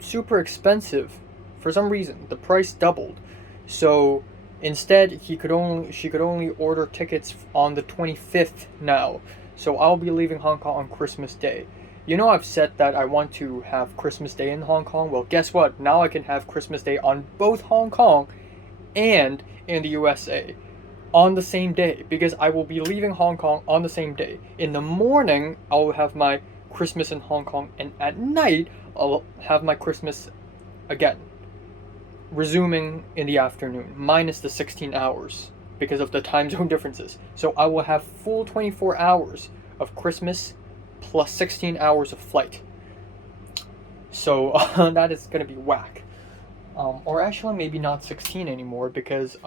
super expensive for some reason. The price doubled. So instead, she could only order tickets on the 25th now. So I'll be leaving Hong Kong on Christmas Day. You know, I've said that I want to have Christmas Day in Hong Kong. Well, guess what? Now I can have Christmas Day on both Hong Kong and in the USA on the same day, because I will be leaving Hong Kong on the same day. In the morning, I will have my Christmas in Hong Kong, and at night, I'll have my Christmas again, resuming in the afternoon, minus the 16 hours because of the time zone differences. So I will have full 24 hours of Christmas plus 16 hours of flight. So that is going to be whack. Or actually maybe not 16 anymore, because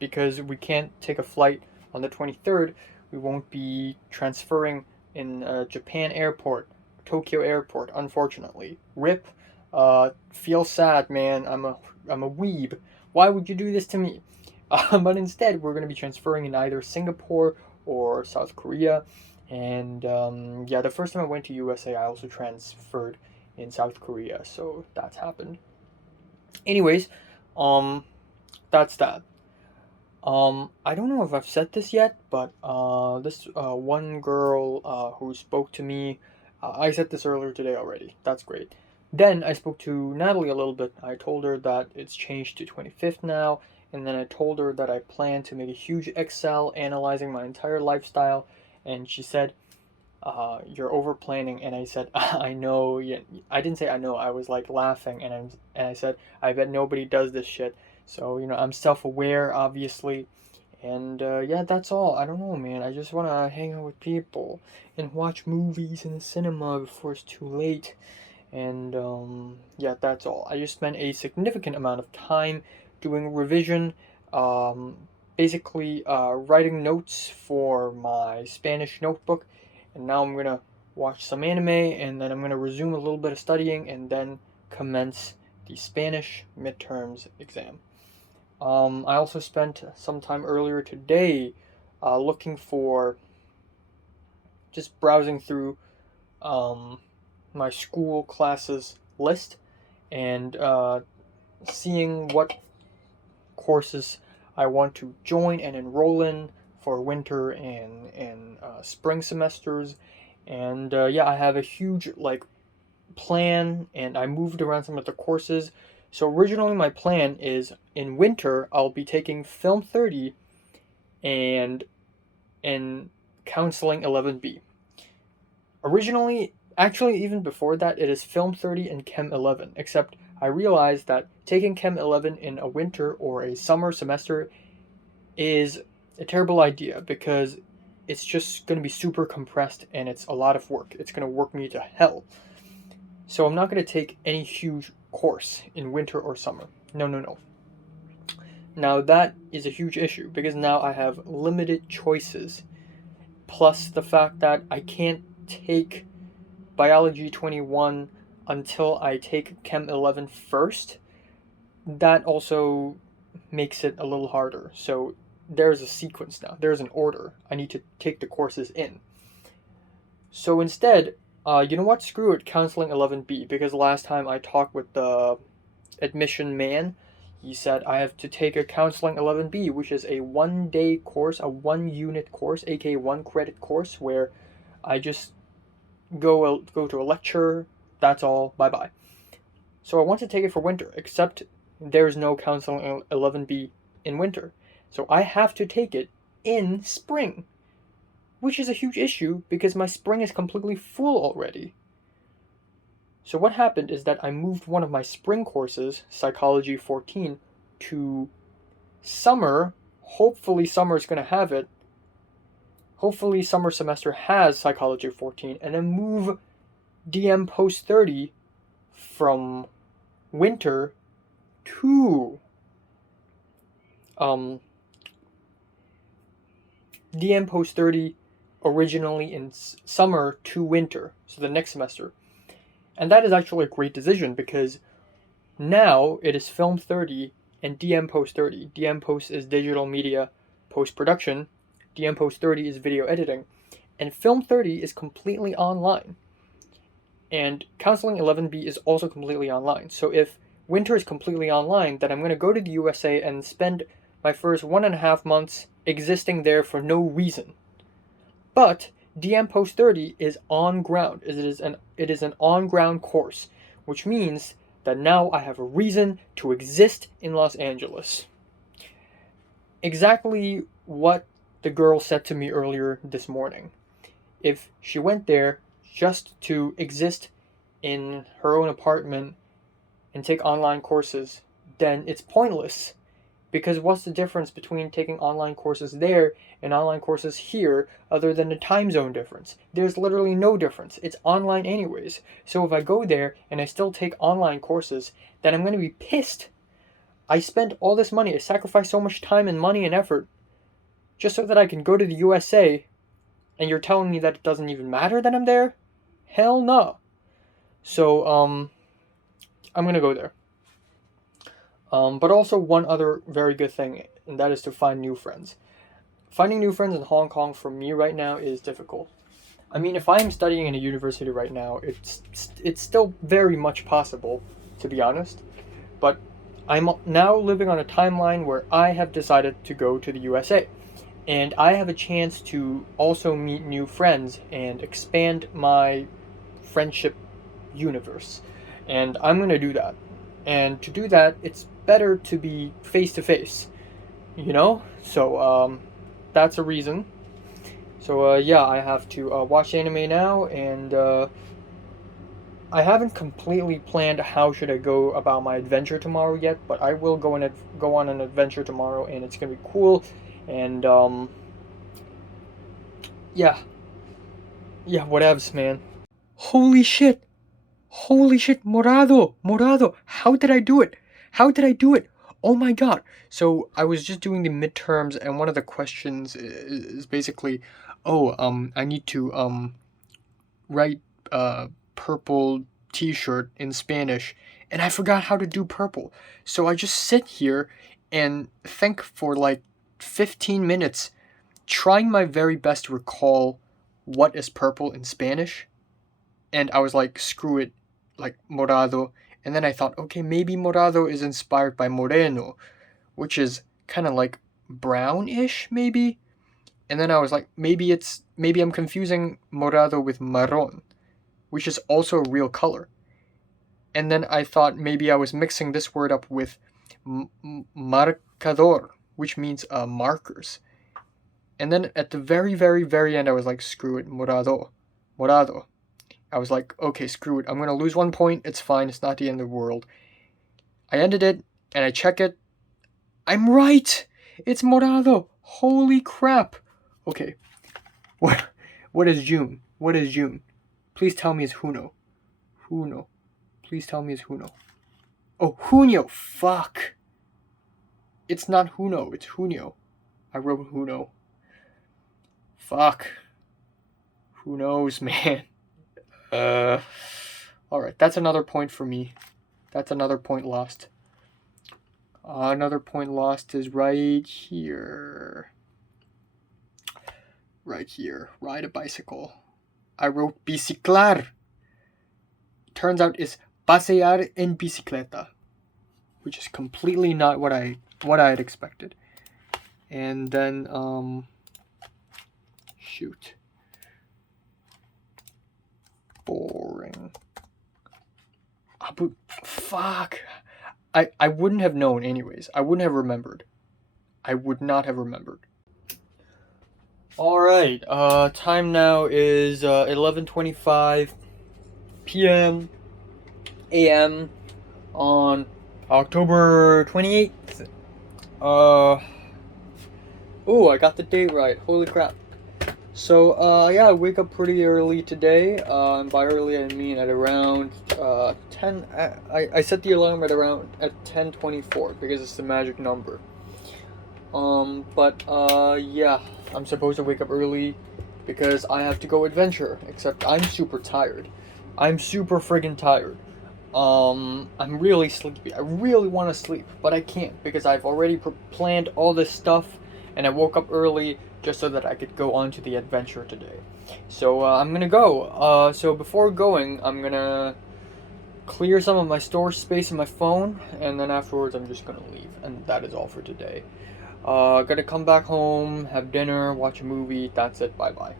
we can't take a flight on the 23rd. We won't be transferring in Japan airport, Tokyo airport, unfortunately. Rip. Feel sad, man. I'm a weeb. Why would you do this to me? But instead, we're going to be transferring in either Singapore or South Korea. And yeah, the first time I went to USA, I also transferred in South Korea. So that's happened. Anyways, that's that. I don't know if I've said this yet, but this one girl who spoke to me, I said this earlier today already. That's great. Then I spoke to Natalie a little bit. I told her that it's changed to 25th now, and then I told her that I plan to make a huge Excel analyzing my entire lifestyle, and she said, "You're over planning." And I said, "I know." Yeah, I didn't say I know. I was like laughing, and I said, "I bet nobody does this shit." So I'm self-aware, obviously, And yeah, that's all. I don't know, man. I just want to hang out with people and watch movies in the cinema before it's too late. And yeah, that's all. I just spent a significant amount of time doing revision, um, basically writing notes for my Spanish notebook. And now I'm gonna watch some anime, and then I'm gonna resume a little bit of studying, and then commence the Spanish midterms exam. I also spent some time earlier today looking for, just browsing through um, my school classes list and seeing what courses I want to join and enroll in for winter and spring semesters. And yeah, I have a huge like plan, and I moved around some of the courses. So originally my plan is in winter I'll be taking Film 30 and Counseling 11B. Originally, actually even before that, it is Film 30 and Chem 11, except I realized that taking Chem 11 in a winter or a summer semester is a terrible idea because it's just going to be super compressed and it's a lot of work. It's going to work me to hell. So I'm not going to take any huge course in winter or summer. No, no, no. Now that is a huge issue because now I have limited choices. Plus the fact that I can't take Biology 21 until I take Chem 11 first. That also makes it a little harder. So there's a sequence now. There's an order. I need to take the courses in. So instead, you know what? Screw it, Counseling 11B, because last time I talked with the admission man, he said I have to take a Counseling 11B, which is a 1-day course, a 1-unit course, aka 1-credit course, where I just go to a lecture, that's all, bye-bye. So I want to take it for winter, except there's no Counseling 11B in winter. So I have to take it in spring, which is a huge issue because my spring is completely full already. So what happened is that I moved one of my spring courses, Psychology 14, to summer. Hopefully summer's going to have it. Hopefully summer semester has Psychology 14, and then move DM Post 30 from winter to DM Post 30 originally in summer to winter, so the next semester. And that is actually a great decision because now it is Film 30 and DM Post 30. DM Post is digital media post-production. DM Post 30 is video editing. And Film 30 is completely online. And Counseling 11B is also completely online. So if winter is completely online, then I'm going to go to the USA and spend my first 1.5 months existing there for no reason. But DM Post 30 is on ground. It is an on-ground course, which means that now I have a reason to exist in Los Angeles. Exactly what the girl said to me earlier this morning. If she went there just to exist in her own apartment and take online courses, then it's pointless. Because what's the difference between taking online courses there and online courses here other than the time zone difference? There's literally no difference. It's online anyways. So if I go there and I still take online courses, then I'm going to be pissed. I spent all this money. I sacrificed so much time and money and effort just so that I can go to the USA, and you're telling me that it doesn't even matter that I'm there? Hell no. So, I'm going to go there. But also one other very good thing, and that is to find new friends. Finding new friends in Hong Kong for me right now is difficult. I mean, if I'm studying in a university right now, it's still very much possible, to be honest. But I'm now living on a timeline where I have decided to go to the USA. And I have a chance to also meet new friends and expand my friendship universe. And I'm going to do that. And to do that, it's better to be face to face, you know? So, that's a reason. So, yeah, I have to watch anime now, and I haven't completely planned how should I go about my adventure tomorrow yet, but I will go on an adventure tomorrow, and it's gonna be cool. And yeah, whatevs, man. Holy shit! Holy shit, Morado! How did I do it? Oh my god! So I was just doing the midterms, and one of the questions is basically, I need to write purple T-shirt in Spanish, and I forgot how to do purple. So I just sit here and think for like 15 minutes, trying my very best to recall what is purple in Spanish. And I was like, screw it, like morado. And then I thought, okay, maybe morado is inspired by moreno, which is kind of like brownish, maybe. And then I was like, maybe I'm confusing morado with marron, which is also a real color. And then I thought maybe I was mixing this word up with marcador, which means markers. And then at the very, very, very end, I was like, screw it, morado. I was like, okay, screw it. I'm going to lose 1 point. It's fine. It's not the end of the world. I ended it, and I check it. I'm right! It's morado! Holy crap! Okay. What is June? Please tell me it's Juno. Please tell me it's Juno. Oh, Junio! Fuck! It's not Juno, it's Junio. I wrote Juno. Fuck. Who knows, man? Alright, that's another point for me. That's another point lost. Another point lost is right here. Ride a bicycle. I wrote biciclar. Turns out it's pasear en bicicleta, which is completely not what I had expected. And then shoot. Boring. But fuck. I wouldn't have known anyways. I wouldn't have remembered. I would not have remembered. Alright, time now is 11:25 p.m. a.m. on October 28th. I got the date right. Holy crap. So, I wake up pretty early today, and by early I mean at around 10, I set the alarm at 10:24, because it's the magic number. I'm supposed to wake up early, because I have to go adventure, except I'm super tired. I'm super friggin' tired. I'm really sleepy. I really want to sleep, but I can't, because I've already planned all this stuff, and I woke up early, just so that I could go on to the adventure today. So I'm gonna go. So before going, I'm gonna clear some of my storage space in my phone, and then afterwards I'm just gonna leave, and that is all for today. Gonna come back home, have dinner, watch a movie. That's it. Bye bye.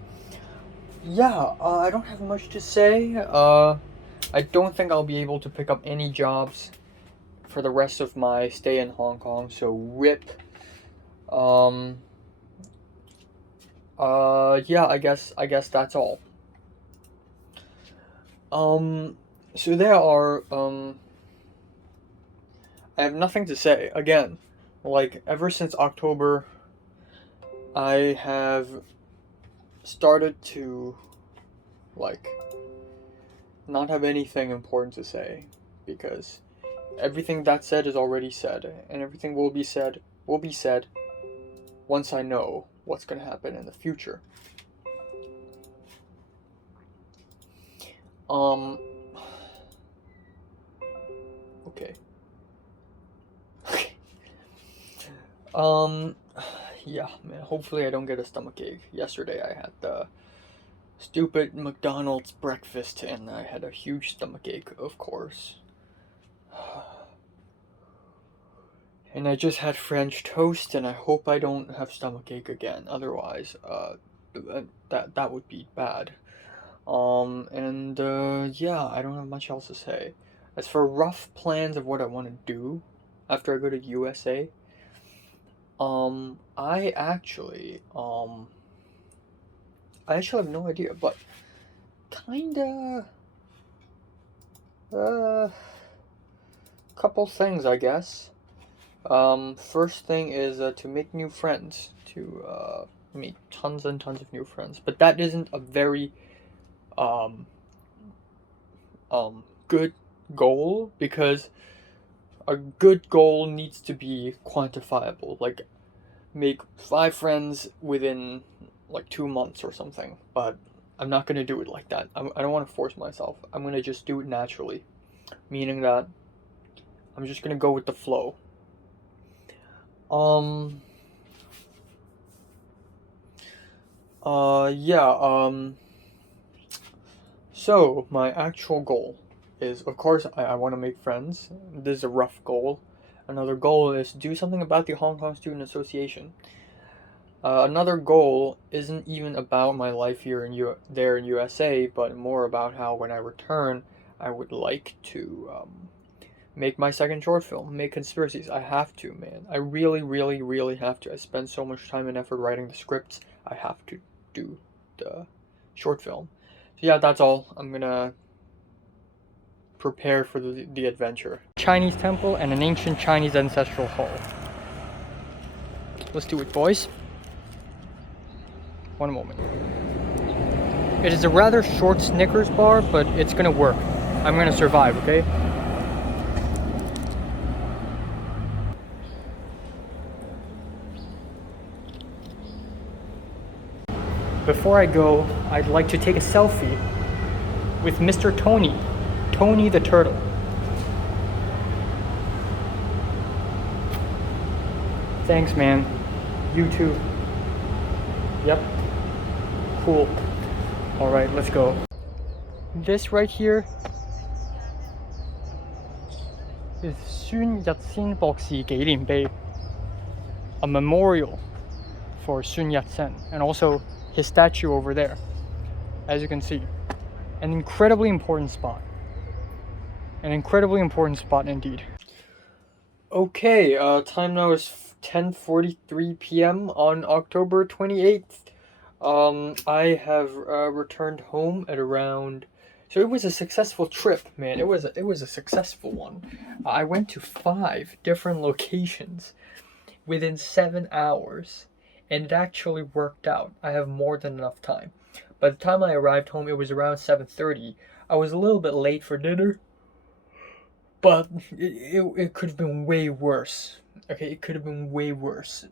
I don't have much to say. I don't think I'll be able to pick up any jobs for the rest of my stay in Hong Kong. So rip. I guess that's all. So there are, I have nothing to say. Again, like, ever since October, I have started to, like, not have anything important to say, because everything that's said is already said, and everything will be said once I know what's going to happen in the future. Okay. Yeah, man, hopefully I don't get a stomachache. Yesterday I had the stupid McDonald's breakfast, and I had a huge stomachache, of course. And I just had French toast, and I hope I don't have stomachache again. Otherwise, that would be bad. I don't have much else to say. As for rough plans of what I want to do after I go to USA, I actually have no idea, but kinda, couple things, I guess. First thing is to make new friends, to make tons and tons of new friends. But that isn't a very um, good goal, because a good goal needs to be quantifiable. Like, make 5 friends within like 2 months or something. But I'm not gonna do it like that. I don't want to force myself. I'm gonna just do it naturally, meaning that I'm just gonna go with the flow. Um. Yeah. So my actual goal is, of course, I want to make friends. This is a rough goal. Another goal is to do something about the Hong Kong Student Association. Another goal isn't even about my life here there in USA, but more about how when I return, I would like to make my second short film, make conspiracies. I have to, man. I really, really, really have to. I spend so much time and effort writing the scripts. I have to do the short film. So yeah, that's all. I'm gonna prepare for the adventure. Chinese temple and an ancient Chinese ancestral hall. Let's do it, boys. One moment. It is a rather short Snickers bar, but it's gonna work. I'm gonna survive, okay? Before I go, I'd like to take a selfie with Mr. Tony. Tony the turtle. Thanks, man. You too. Yep. Cool. Alright, let's go. This right here is Sun Yat-sen 博士紀念碑, a memorial for Sun Yat-sen, and also his statue over there, as you can see. An incredibly important spot. An incredibly important spot indeed. Okay, time now is 10:43 p.m. on October 28th. I have returned home at around. So it was a successful trip, man. It was a successful one. I went to 5 different locations within 7 hours, and it actually worked out. I have more than enough time. By the time I arrived home, it was around 7:30. I was a little bit late for dinner, but it could have been way worse. Okay, it could have been way worse.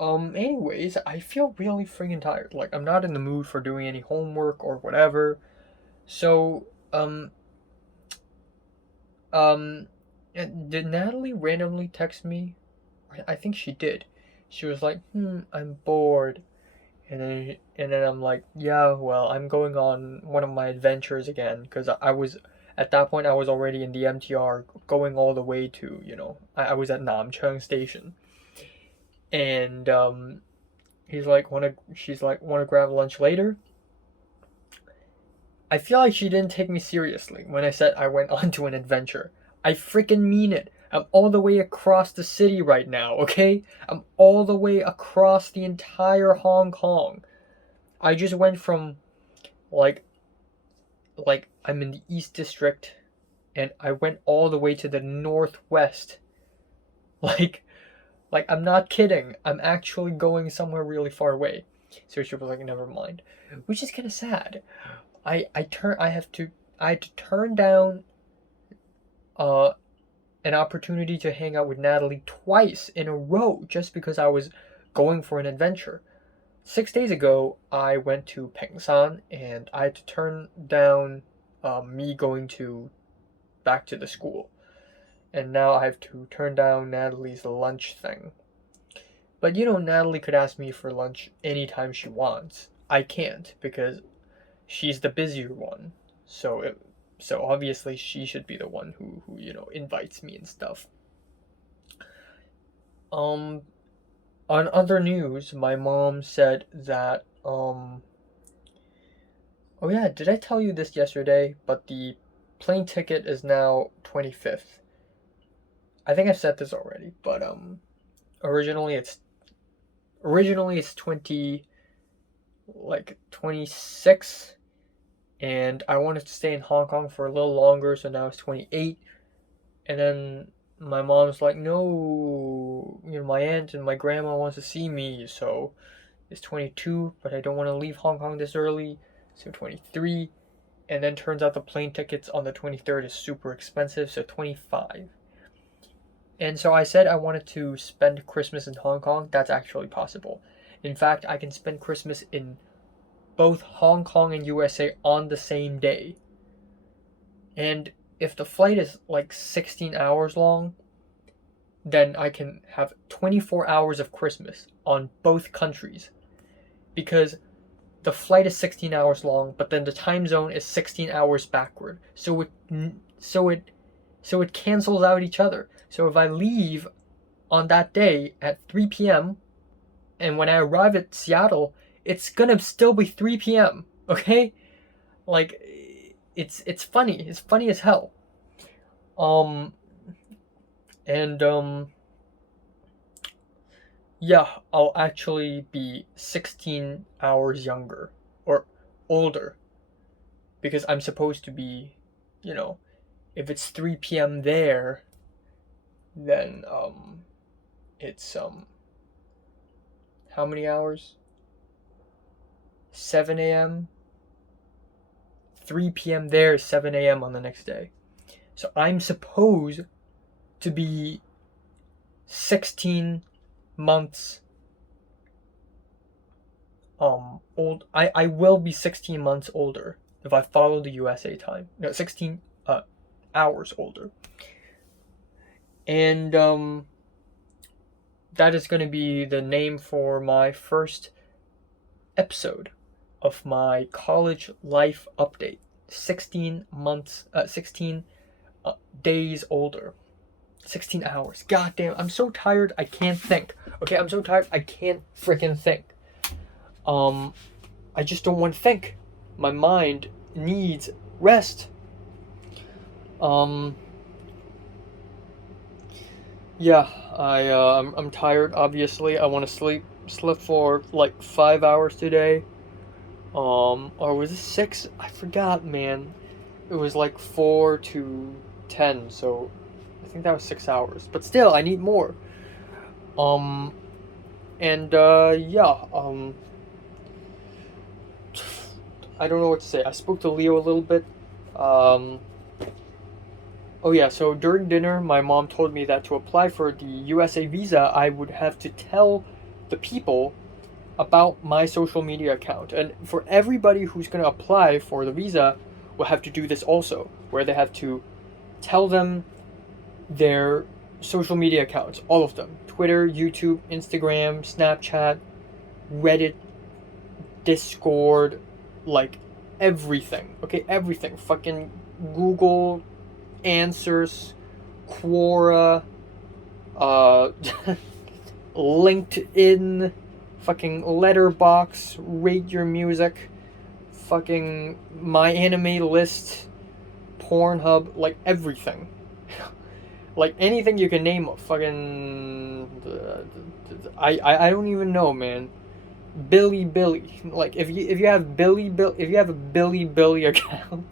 Anyways, I feel really freaking tired. Like, I'm not in the mood for doing any homework or whatever. So, did Natalie randomly text me? I think she did. She was like, I'm bored. And then I'm like, yeah, well, I'm going on one of my adventures again, because I was at that point I was already in the MTR, going all the way to, I was at Namcheong Station, and she's like, wanna grab lunch later? I feel like she didn't take me seriously when I said I went on to an adventure. I freaking mean it. I'm all the way across the city right now, okay? I'm all the way across the entire Hong Kong. I just went from like I'm in the East District, and I went all the way to the Northwest. Like I'm not kidding. I'm actually going somewhere really far away. So she was like, never mind. Which is kinda sad. I had to turn down uh an opportunity to hang out with Natalie twice in a row just because I was going for an adventure. 6 days ago, I went to Pengsan, and I had to turn down me going back to the school. And now I have to turn down Natalie's lunch thing. But Natalie could ask me for lunch anytime she wants. I can't, because she's the busier one. So obviously she should be the one who invites me and stuff. On other news, my mom said that oh yeah, did I tell you this yesterday? But the plane ticket is now 25th. I think I've said this already, but originally it's 26, and I wanted to stay in Hong Kong for a little longer, so now it's 28. And then my mom's like, no, my aunt and my grandma wants to see me, so it's 22, but I don't want to leave Hong Kong this early, so 23. And then turns out the plane tickets on the 23rd is super expensive, so 25. And so I said I wanted to spend Christmas in Hong Kong. That's actually possible. In fact, I can spend Christmas in both Hong Kong and USA on the same day. And if the flight is like 16 hours long, then I can have 24 hours of Christmas on both countries. Because the flight is 16 hours long, but then the time zone is 16 hours backward. So it cancels out each other. So if I leave on that day at 3 p.m. and when I arrive at Seattle, it's gonna still be 3 p.m. Okay? Like, it's funny. It's funny as hell. Yeah, I'll actually be 16 hours younger or older because I'm supposed to be, if it's 3 p.m. there, then it's how many hours? 7 a.m. 3 p.m. there, 7 a.m. on the next day. So I'm supposed to be 16 months old. I will be 16 months older if I follow the USA time. No, 16 hours older. And that is going to be the name for my first episode of my college life update. 16 days older. 16 hours. God damn, I'm so tired I can't think. Okay, I'm so tired I can't freaking think. I just don't want to think. My mind needs rest. Yeah, I'm tired, obviously. I want to sleep. Slept for like 5 hours today. Or was it 6? I forgot, man. It was like 4 to 10, so I think that was 6 hours. But still, I need more. Yeah, I don't know what to say. I spoke to Leo a little bit. Oh yeah, so during dinner, my mom told me that to apply for the USA visa, I would have to tell the people about my social media account. And for everybody who's going to apply for the visa, will have to do this also, where they have to tell them their social media accounts, all of them. Twitter, YouTube, Instagram, Snapchat, Reddit, Discord, like everything. Okay, everything. Fucking Google Answers, Quora, LinkedIn, fucking Letterbox, Rate Your Music, fucking My Anime List, Pornhub, like everything. Like anything you can name, fucking I don't even know, man. Billy, like if you have if you have a Billy account,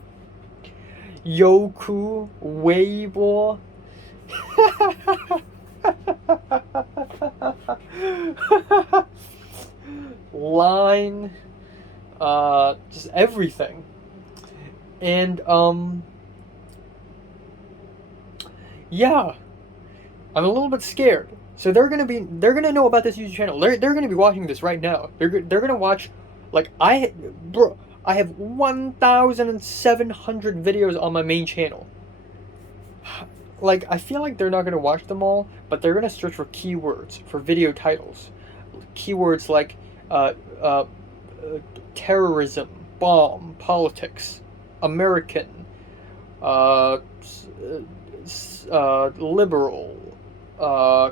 Yoku, Weibo, Line, just everything, and yeah, I'm a little bit scared. So they're gonna know about this YouTube channel. They're gonna be watching this right now. They're gonna watch, like I have 1,700 videos on my main channel. Like I feel like they're not gonna watch them all, but they're gonna search for keywords for video titles. Keywords like terrorism, bomb, politics, American, liberal,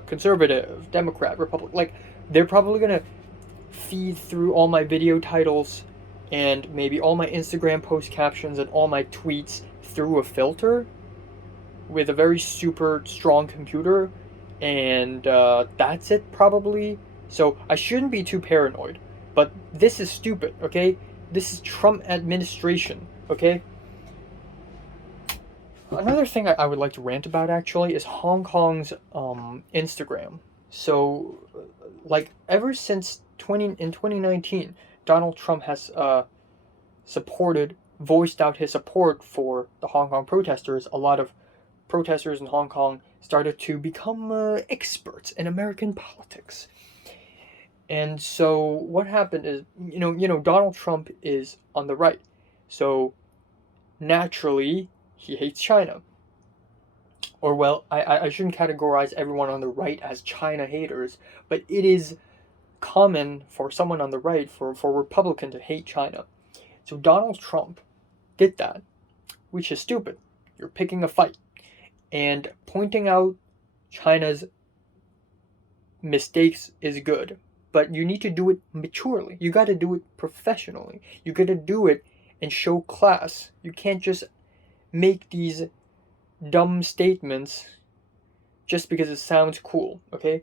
conservative, Democrat, Republican. Like they're probably gonna feed through all my video titles and maybe all my Instagram post captions and all my tweets through a filter with a very super strong computer, and that's it probably. So I shouldn't be too paranoid, but this is stupid, okay? This is Trump administration, okay? Another thing I would like to rant about actually is Hong Kong's Instagram. So, like ever since 2019, Donald Trump has voiced out his support for the Hong Kong protesters. A lot of protesters in Hong Kong started to become experts in American politics. And so what happened is, Donald Trump is on the right, so naturally he hates China. Or well, I shouldn't categorize everyone on the right as China haters, but it is common for someone on the right, for a Republican to hate China. So Donald Trump did that, which is stupid. You're picking a fight. And pointing out China's mistakes is good, but you need to do it maturely. You got to do it professionally. You got to do it and show class. You can't just make these dumb statements just because it sounds cool, okay?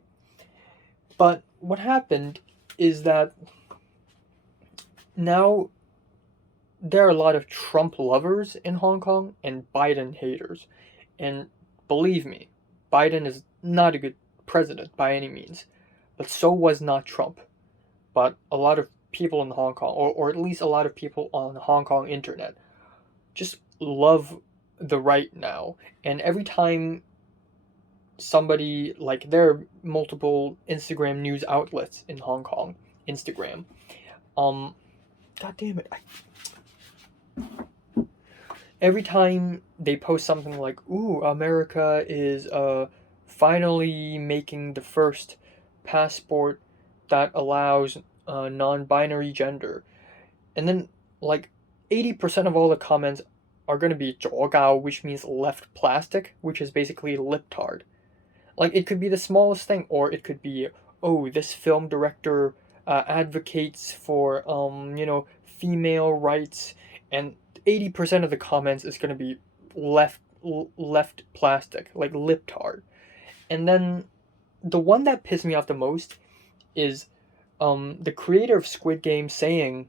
But what happened is that now there are a lot of Trump lovers in Hong Kong and Biden haters. And believe me, Biden is not a good president by any means, but so was not Trump. But a lot of people in Hong Kong, or at least a lot of people on the Hong Kong internet, just love the right now. And every time somebody, like, there are multiple Instagram news outlets in Hong Kong, Instagram. God damn it. Every time they post something like, ooh, America is finally making the first passport that allows non-binary gender, and then like 80% of all the comments are going to be 左膠, which means left plastic, which is basically liptard. Like, it could be the smallest thing, or it could be, oh, this film director advocates for female rights, and 80% of the comments is going to be left plastic, like liptard. And then the one that pissed me off the most is the creator of Squid Game saying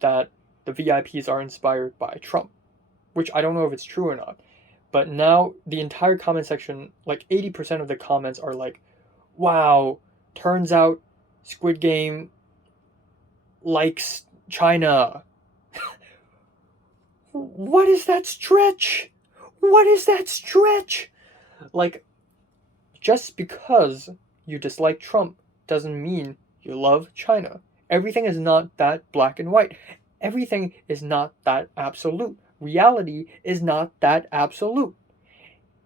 that the VIPs are inspired by Trump, which I don't know if it's true or not. But now the entire comment section, like 80% of the comments are like, wow, turns out Squid Game likes China. What is that stretch? What is that stretch? Like, just because you dislike Trump doesn't mean you love China. Everything is not that black and white. Everything is not that absolute. Reality is not that absolute.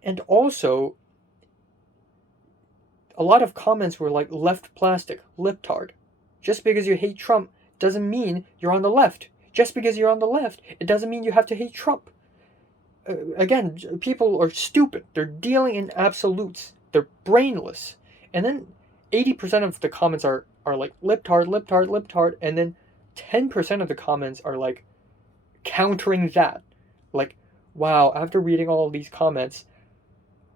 And also, a lot of comments were like left plastic, liptard. Just because you hate Trump doesn't mean you're on the left. Just because you're on the left, it doesn't mean you have to hate Trump. Again, people are stupid. They're dealing in absolutes. They're brainless. And then 80% of the comments are like liptard, liptard, liptard. And then 10% of the comments are like countering that. Like, wow, after reading all of these comments,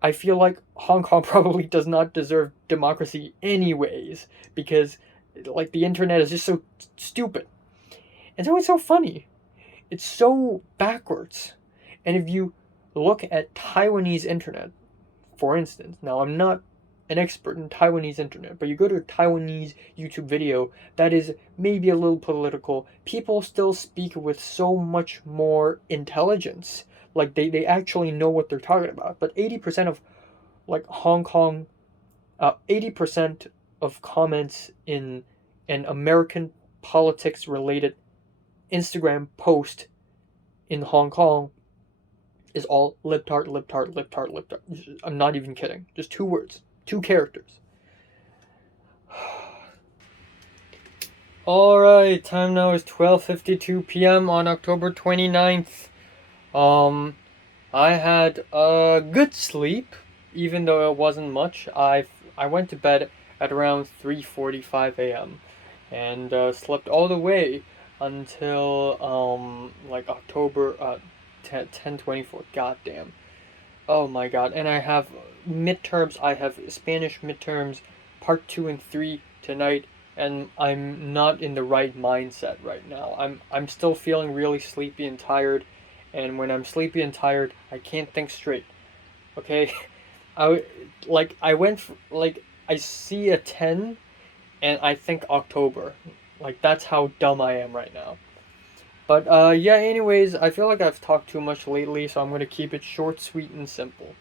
I feel like Hong Kong probably does not deserve democracy anyways, because like the internet is just so stupid. And so it's so funny. It's so backwards. And if you look at Taiwanese internet, for instance, now I'm not an expert in Taiwanese internet, but you go to a Taiwanese YouTube video that is maybe a little political, people still speak with so much more intelligence. Like they actually know what they're talking about. But 80% of like Hong Kong, 80% of comments in an American politics related Instagram post in Hong Kong is all liptard, liptard, liptard, liptard. I'm not even kidding. Just 2 words, 2 characters. Alright, time now is 12:52 p.m. on October 29th. I had a good sleep, even though it wasn't much. I went to bed at around 3:45 a.m. and slept all the way until like October 10:24. Goddamn. Oh my god. And I have midterms. I have Spanish midterms part 2 and 3 tonight, and I'm not in the right mindset right now. I'm still feeling really sleepy and tired, and when I'm sleepy and tired, I can't think straight. Okay, I like I went like I see a 10 and I think October. Like that's how dumb I am right now. But yeah, anyways, I feel like I've talked too much lately, so I'm gonna keep it short, sweet, and simple.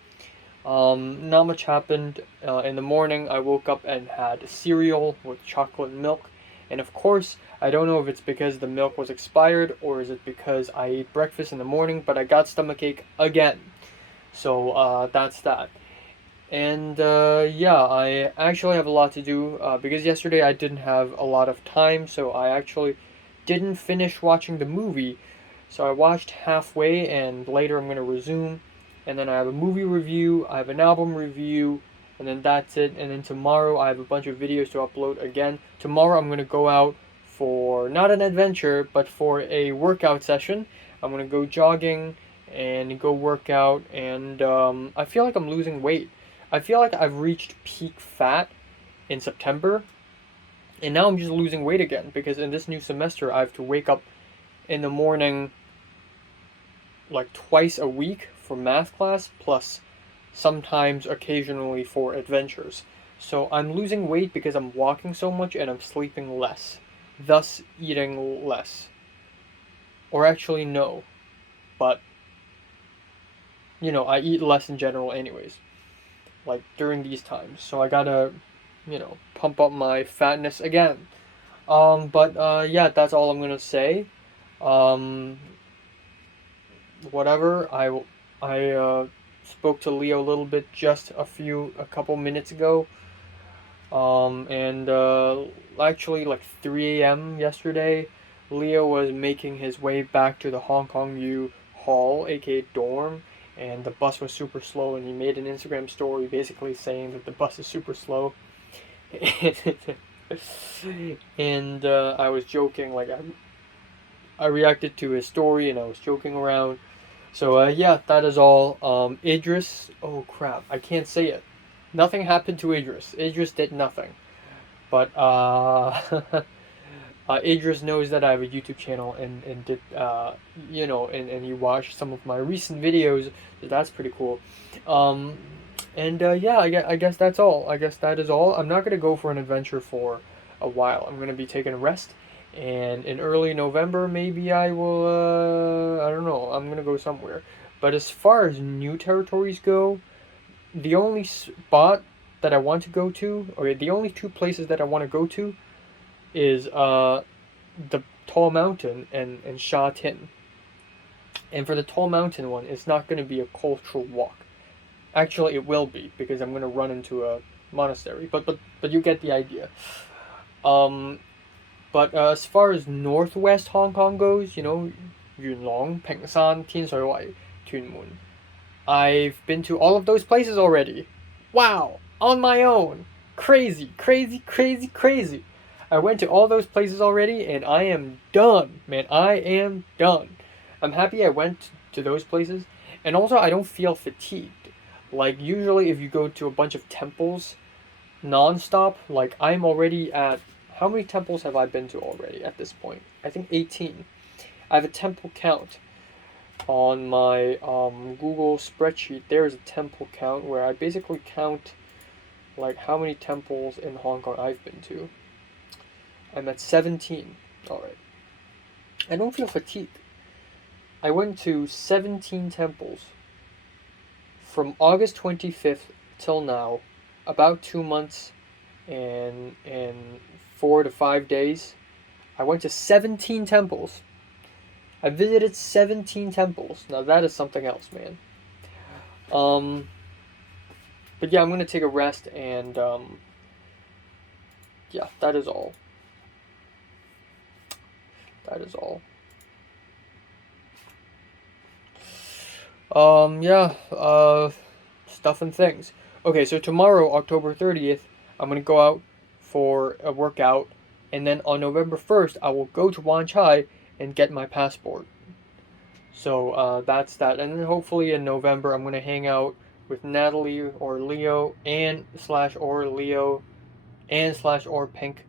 Not much happened. In the morning, I woke up and had cereal with chocolate milk. And of course, I don't know if it's because the milk was expired or is it because I ate breakfast in the morning, but I got stomachache again. So that's that. And yeah, I actually have a lot to do because yesterday I didn't have a lot of time, so I actually didn't finish watching the movie. So I watched halfway, and later I'm going to resume. And then I have a movie review, I have an album review, and then that's it. And then tomorrow I have a bunch of videos to upload again. Tomorrow I'm going to go out for not an adventure, but for a workout session. I'm going to go jogging and go work out, and I feel like I'm losing weight. I feel like I've reached peak fat in September, and now I'm just losing weight again because in this new semester I have to wake up in the morning like twice a week for math class, plus sometimes occasionally for adventures. So I'm losing weight because I'm walking so much and I'm sleeping less, thus eating less. Or actually, no, but I eat less in general, anyways, like during these times. So I gotta, pump up my fatness again. But yeah, that's all I'm gonna say. Um, Whatever. I spoke to Leo a little bit just a couple minutes ago. And actually, like 3 a.m. yesterday, Leo was making his way back to the Hong Kong U Hall, aka dorm, and the bus was super slow. And he made an Instagram story basically saying that the bus is super slow. And I was joking, like I reacted to his story and I was joking around. So yeah, that is all. Idris, oh crap, I can't say it. Nothing happened to Idris. Idris did nothing. But Idris knows that I have a YouTube channel and did and he watched some of my recent videos. So that's pretty cool. Um, and yeah, I guess that's all. I guess that is all. I'm not gonna go for an adventure for a while. I'm gonna be taking a rest, and in early November maybe I will. I don't know. I'm gonna go somewhere. But as far as new territories go, the only spot that I want to go to, or the only two places that I want to go to, is the Tall Mountain and Sha Tin. And for the Tall Mountain one, it's not going to be a cultural walk. Actually, it will be because I'm going to run into a monastery. But you get the idea. Um, but as far as northwest Hong Kong goes, Yuen Long, Peng San, Tien Shui Wai, Tuen Mun. I've been to all of those places already. Wow, on my own. Crazy, crazy, crazy, crazy. I went to all those places already and I am done, man. I am done. I'm happy I went to those places, and also I don't feel fatigued. Like usually if you go to a bunch of temples nonstop, like I'm already at how many temples have I been to already at this point? I think 18. I have a temple count on my Google spreadsheet. There's a temple count where I basically count like how many temples in Hong Kong I've been to. I'm at 17. Alright. I don't feel fatigued. I went to 17 temples from August 25th till now, about 2 months and 4 to 5 days. I went to 17 temples. I visited 17 temples. Now that is something else, man. But yeah, I'm gonna take a rest, and yeah, that is all. That is all. Yeah, stuff and things. Okay, so tomorrow, October 30th, I'm gonna go out for a workout, and then on November 1st, I will go to Wan Chai and get my passport. So that's that, and then hopefully in November, I'm gonna hang out with Natalie or Leo and slash or Leo and slash or Pink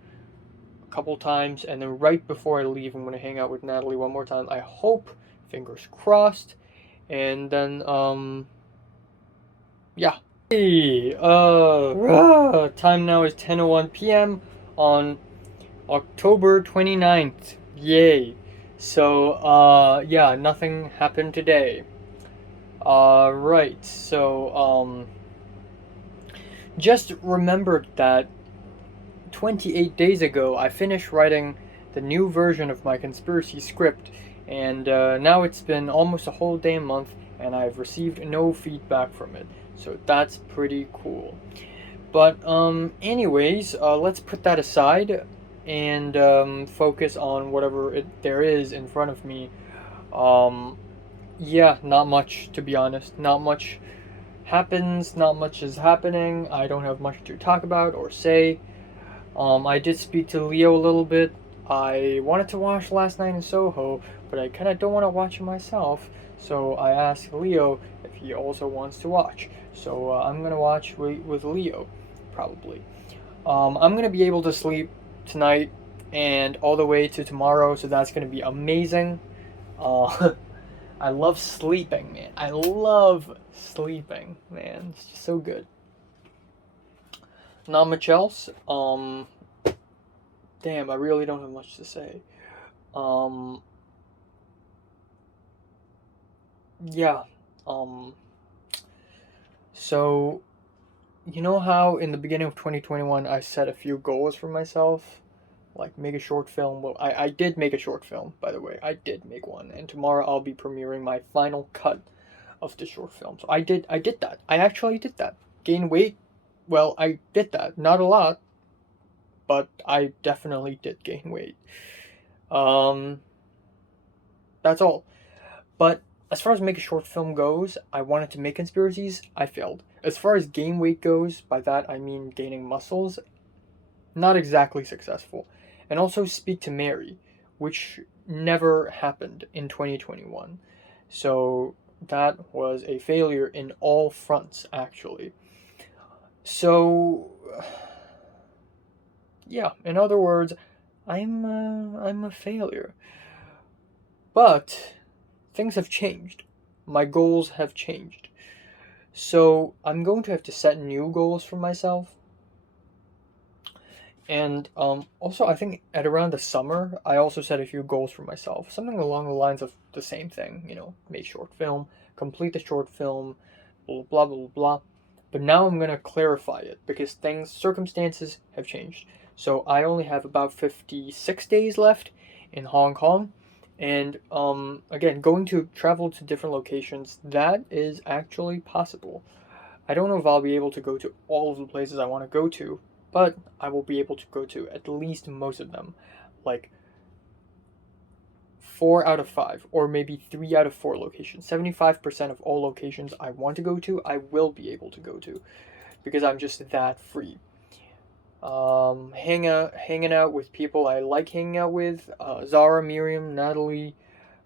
a couple times, and then right before I leave, I'm gonna hang out with Natalie one more time. I hope Fingers crossed. And then, yeah. Hey, time now is 10:01 p.m. on October 29th. Yay. So, yeah, nothing happened today. Right. So, just remembered that 28 days ago I finished writing the new version of my conspiracy script, and now it's been almost a whole damn month, and I've received no feedback from it. So that's pretty cool. But anyways, let's put that aside and focus on whatever there is in front of me. Um, yeah, not much to be honest. Not much happens. Not much is happening. I don't have much to talk about or say. I did speak to Leo a little bit. I wanted to watch Last Night in Soho, but I kind of don't want to watch it myself. So I asked Leo if he also wants to watch. So I'm gonna watch with Leo, probably. I'm gonna be able to sleep tonight and all the way to tomorrow, so that's gonna be amazing. Uh, I love sleeping, man. I love sleeping, man. It's just so good. Not much else. Damn, I really don't have much to say. Um, yeah. Um, so you know how in the beginning of 2021 I set a few goals for myself, like make a short film. Well, I did make a short film, by the way. I did make one, and tomorrow I'll be premiering my final cut of the short film. So I did that. I actually did that. Gain weight. Well, I did that. Not a lot, but I definitely did gain weight. Um, that's all. But as far as make a short film goes, I wanted to make conspiracies. I failed. As far as gain weight goes, by that I mean gaining muscles, not exactly successful. And also speak to Mary, which never happened in 2021. So that was a failure in all fronts, actually. So, yeah, in other words, I'm a failure. But things have changed. My goals have changed. So I'm going to have to set new goals for myself. And also, I think at around the summer, I also set a few goals for myself. Something along the lines of the same thing, make short film, complete the short film, blah, blah, blah, blah. But now I'm going to clarify it because circumstances have changed. So I only have about 56 days left in Hong Kong. And again, going to travel to different locations, that is actually possible. I don't know if I'll be able to go to all of the places I want to go to, but I will be able to go to at least most of them. Like 4 out of 5, or maybe 3 out of 4 locations. 75% of all locations I want to go to, I will be able to go to because I'm just that free. Hanging out with people I like hanging out with, Zara, Miriam, Natalie,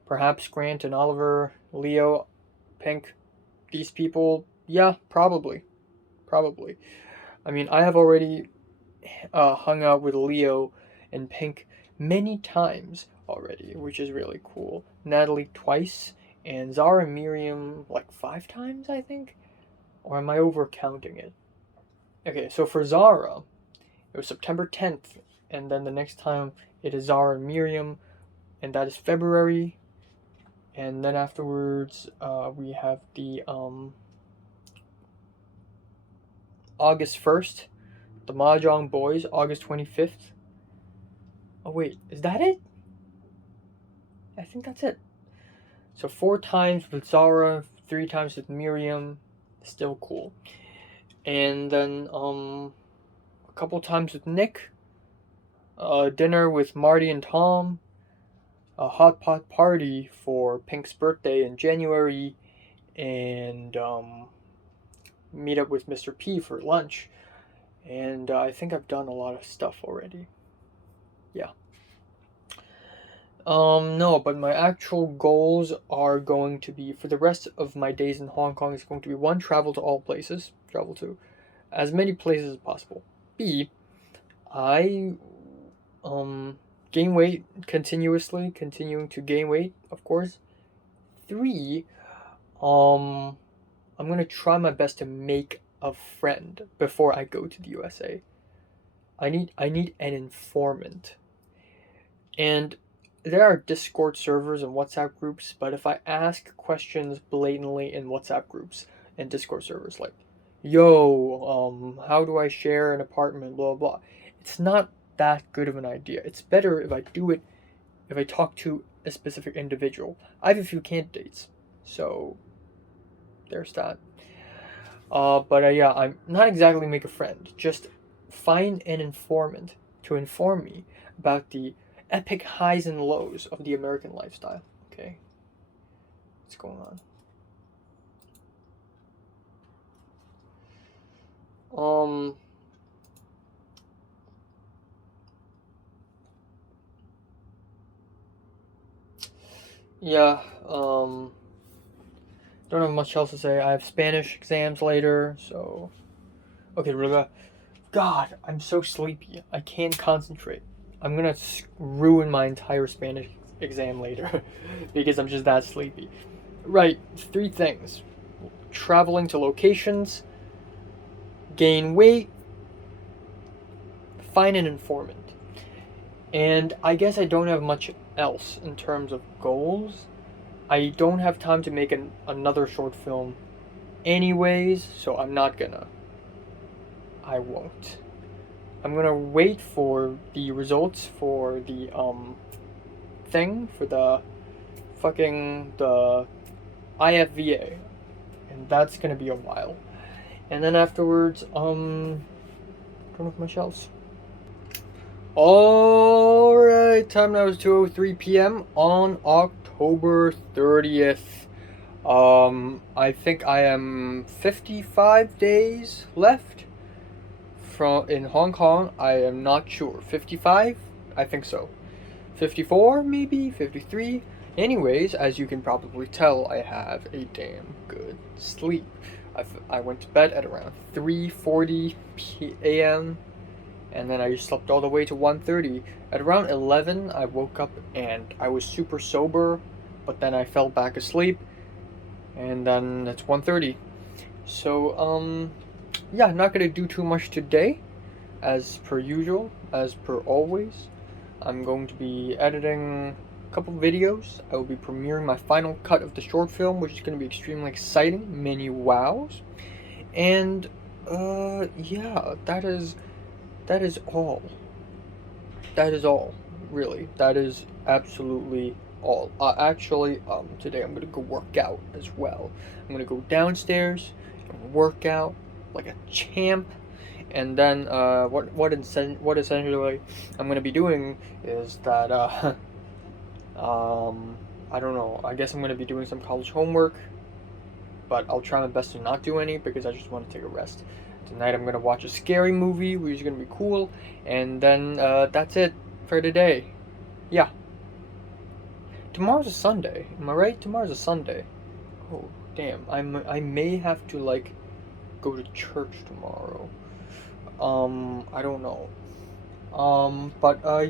perhaps Grant and Oliver, Leo, Pink, these people, yeah, probably. Probably. I mean, I have already hung out with Leo and Pink many times already, which is really cool. Natalie twice, and Zara and Miriam like 5 times, I think? Or am I over counting it? Okay, so for Zara, it was September 10th, and then the next time it is Zara and Miriam, and that is February. And then afterwards, we have the August 1st, the Mahjong Boys, August 25th. Oh, wait, is that it? I think that's it. So 4 times with Zara, 3 times with Miriam, still cool. And then a couple times with Nick, dinner with Marty and Tom, a hot pot party for Pink's birthday in January, and meet up with Mr. P for lunch. And I think I've done a lot of stuff already. Yeah. No, but my actual goals are going to be for the rest of my days in Hong Kong is going to be one, travel to all places, travel to as many places as possible. B, I gain weight continuously, continuing to gain weight, of course. 3, I'm gonna try my best to make a friend before I go to the USA. I need an informant. And there are Discord servers and WhatsApp groups, but if I ask questions blatantly in WhatsApp groups and Discord servers like, yo, how do I share an apartment, blah, blah, blah, it's not that good of an idea. It's better if I talk to a specific individual. I have a few candidates, so there's that. I'm not exactly make a friend, just find an informant to inform me about the epic highs and lows of the American lifestyle. Okay, what's going on? Yeah, don't have much else to say. I have Spanish exams later, so okay, God, I'm so sleepy. I can't concentrate. I'm gonna ruin my entire Spanish exam later because I'm just that sleepy. Right, 3 things: traveling to locations, gain weight, find an informant. And I guess I don't have much else in terms of goals. I don't have time to make another short film anyways, so I'm not gonna. I won't. I'm gonna wait for the results for the thing for the IFVA, and that's gonna be a while. And then afterwards, don't have much else. Alright, time now is 2:03 p.m. on October 30th. I think I am 55 days left in Hong Kong. I am not sure. 55? I think so. 54 maybe? 53? Anyways, as you can probably tell, I have a damn good sleep. I went to bed at around 3:40 a.m. and then I slept all the way to 1:30. At around 11, I woke up and I was super sober, but then I fell back asleep, and then it's 1:30. So, yeah, not gonna do too much today, as per usual, as per always. I'm going to be editing a couple videos. I will be premiering my final cut of the short film, which is going to be extremely exciting. Many wows. And, yeah, that is all. That is all, really. That is absolutely all. Actually, today I'm gonna go work out as well. I'm gonna go downstairs and work out like a champ. And then, what essentially I'm gonna be doing is that, I don't know. I guess I'm gonna be doing some college homework, but I'll try my best to not do any because I just want to take a rest. Tonight I'm gonna watch a scary movie, which is gonna be cool, and then that's it for today. Yeah. Tomorrow's a Sunday. Am I right? Tomorrow's a Sunday. Oh damn! I may have to like go to church tomorrow. I don't know.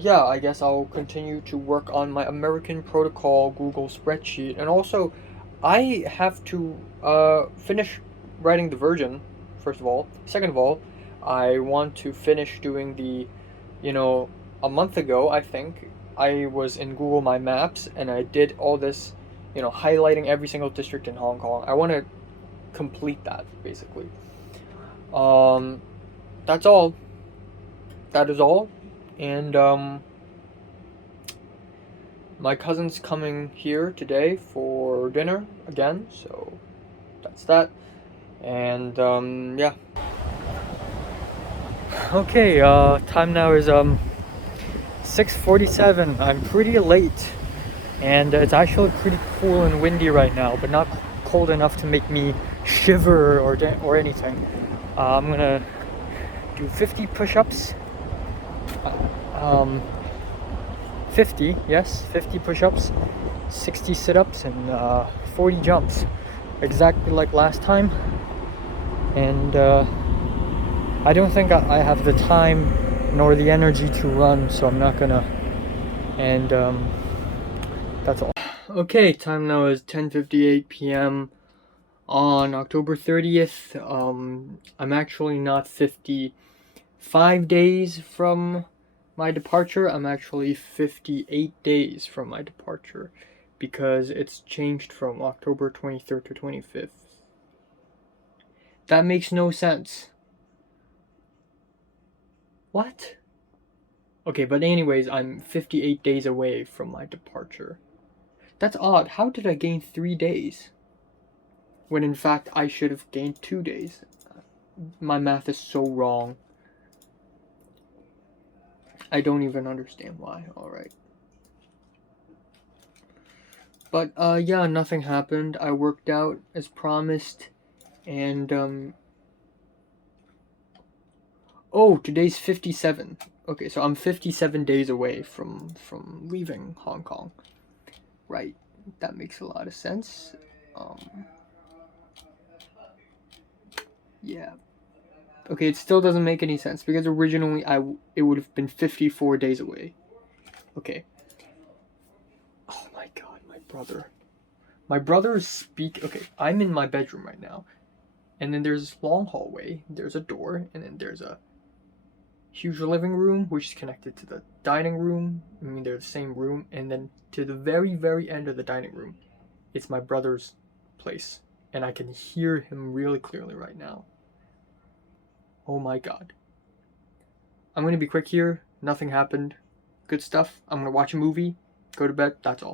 Yeah, I guess I'll continue to work on my American Protocol Google spreadsheet, and also I have to finish writing the version. First of all. Second of all, I want to finish doing a month ago, I think, I was in Google My Maps and I did all this, highlighting every single district in Hong Kong. I want to complete that, basically. That's all. That is all. And, my cousin's coming here today for dinner again, so that's that. And yeah. Okay, time now is 6:47. I'm pretty late, and it's actually pretty cool and windy right now, but not cold enough to make me shiver or anything. I'm gonna do 50 push-ups. 50 push-ups, 60 sit-ups, and 40 jumps, exactly like last time. And I don't think I have the time nor the energy to run, so I'm not gonna. And that's all. Okay, time now is 10:58 p.m. on October 30th. I'm actually not 55 days from my departure. I'm actually 58 days from my departure because it's changed from October 23rd to 25th. That makes no sense. What? Okay, but anyways, I'm 58 days away from my departure. That's odd. How did I gain 3 days? When in fact I should have gained 2 days. My math is so wrong. I don't even understand why. Alright. But, yeah, nothing happened. I worked out as promised. And, oh, today's 57. Okay, so I'm 57 days away from leaving Hong Kong. Right. That makes a lot of sense. Yeah. Okay, it still doesn't make any sense because originally it would have been 54 days away. Okay. Oh my god, my brother. My brother is okay, I'm in my bedroom right now. And then there's this long hallway, there's a door, and then there's a huge living room which is connected to the dining room. I mean, they're the same room, and then to the very, very end of the dining room, it's my brother's place. And I can hear him really clearly right now. Oh my god. I'm gonna be quick here. Nothing happened. Good stuff. I'm gonna watch a movie, go to bed, that's all.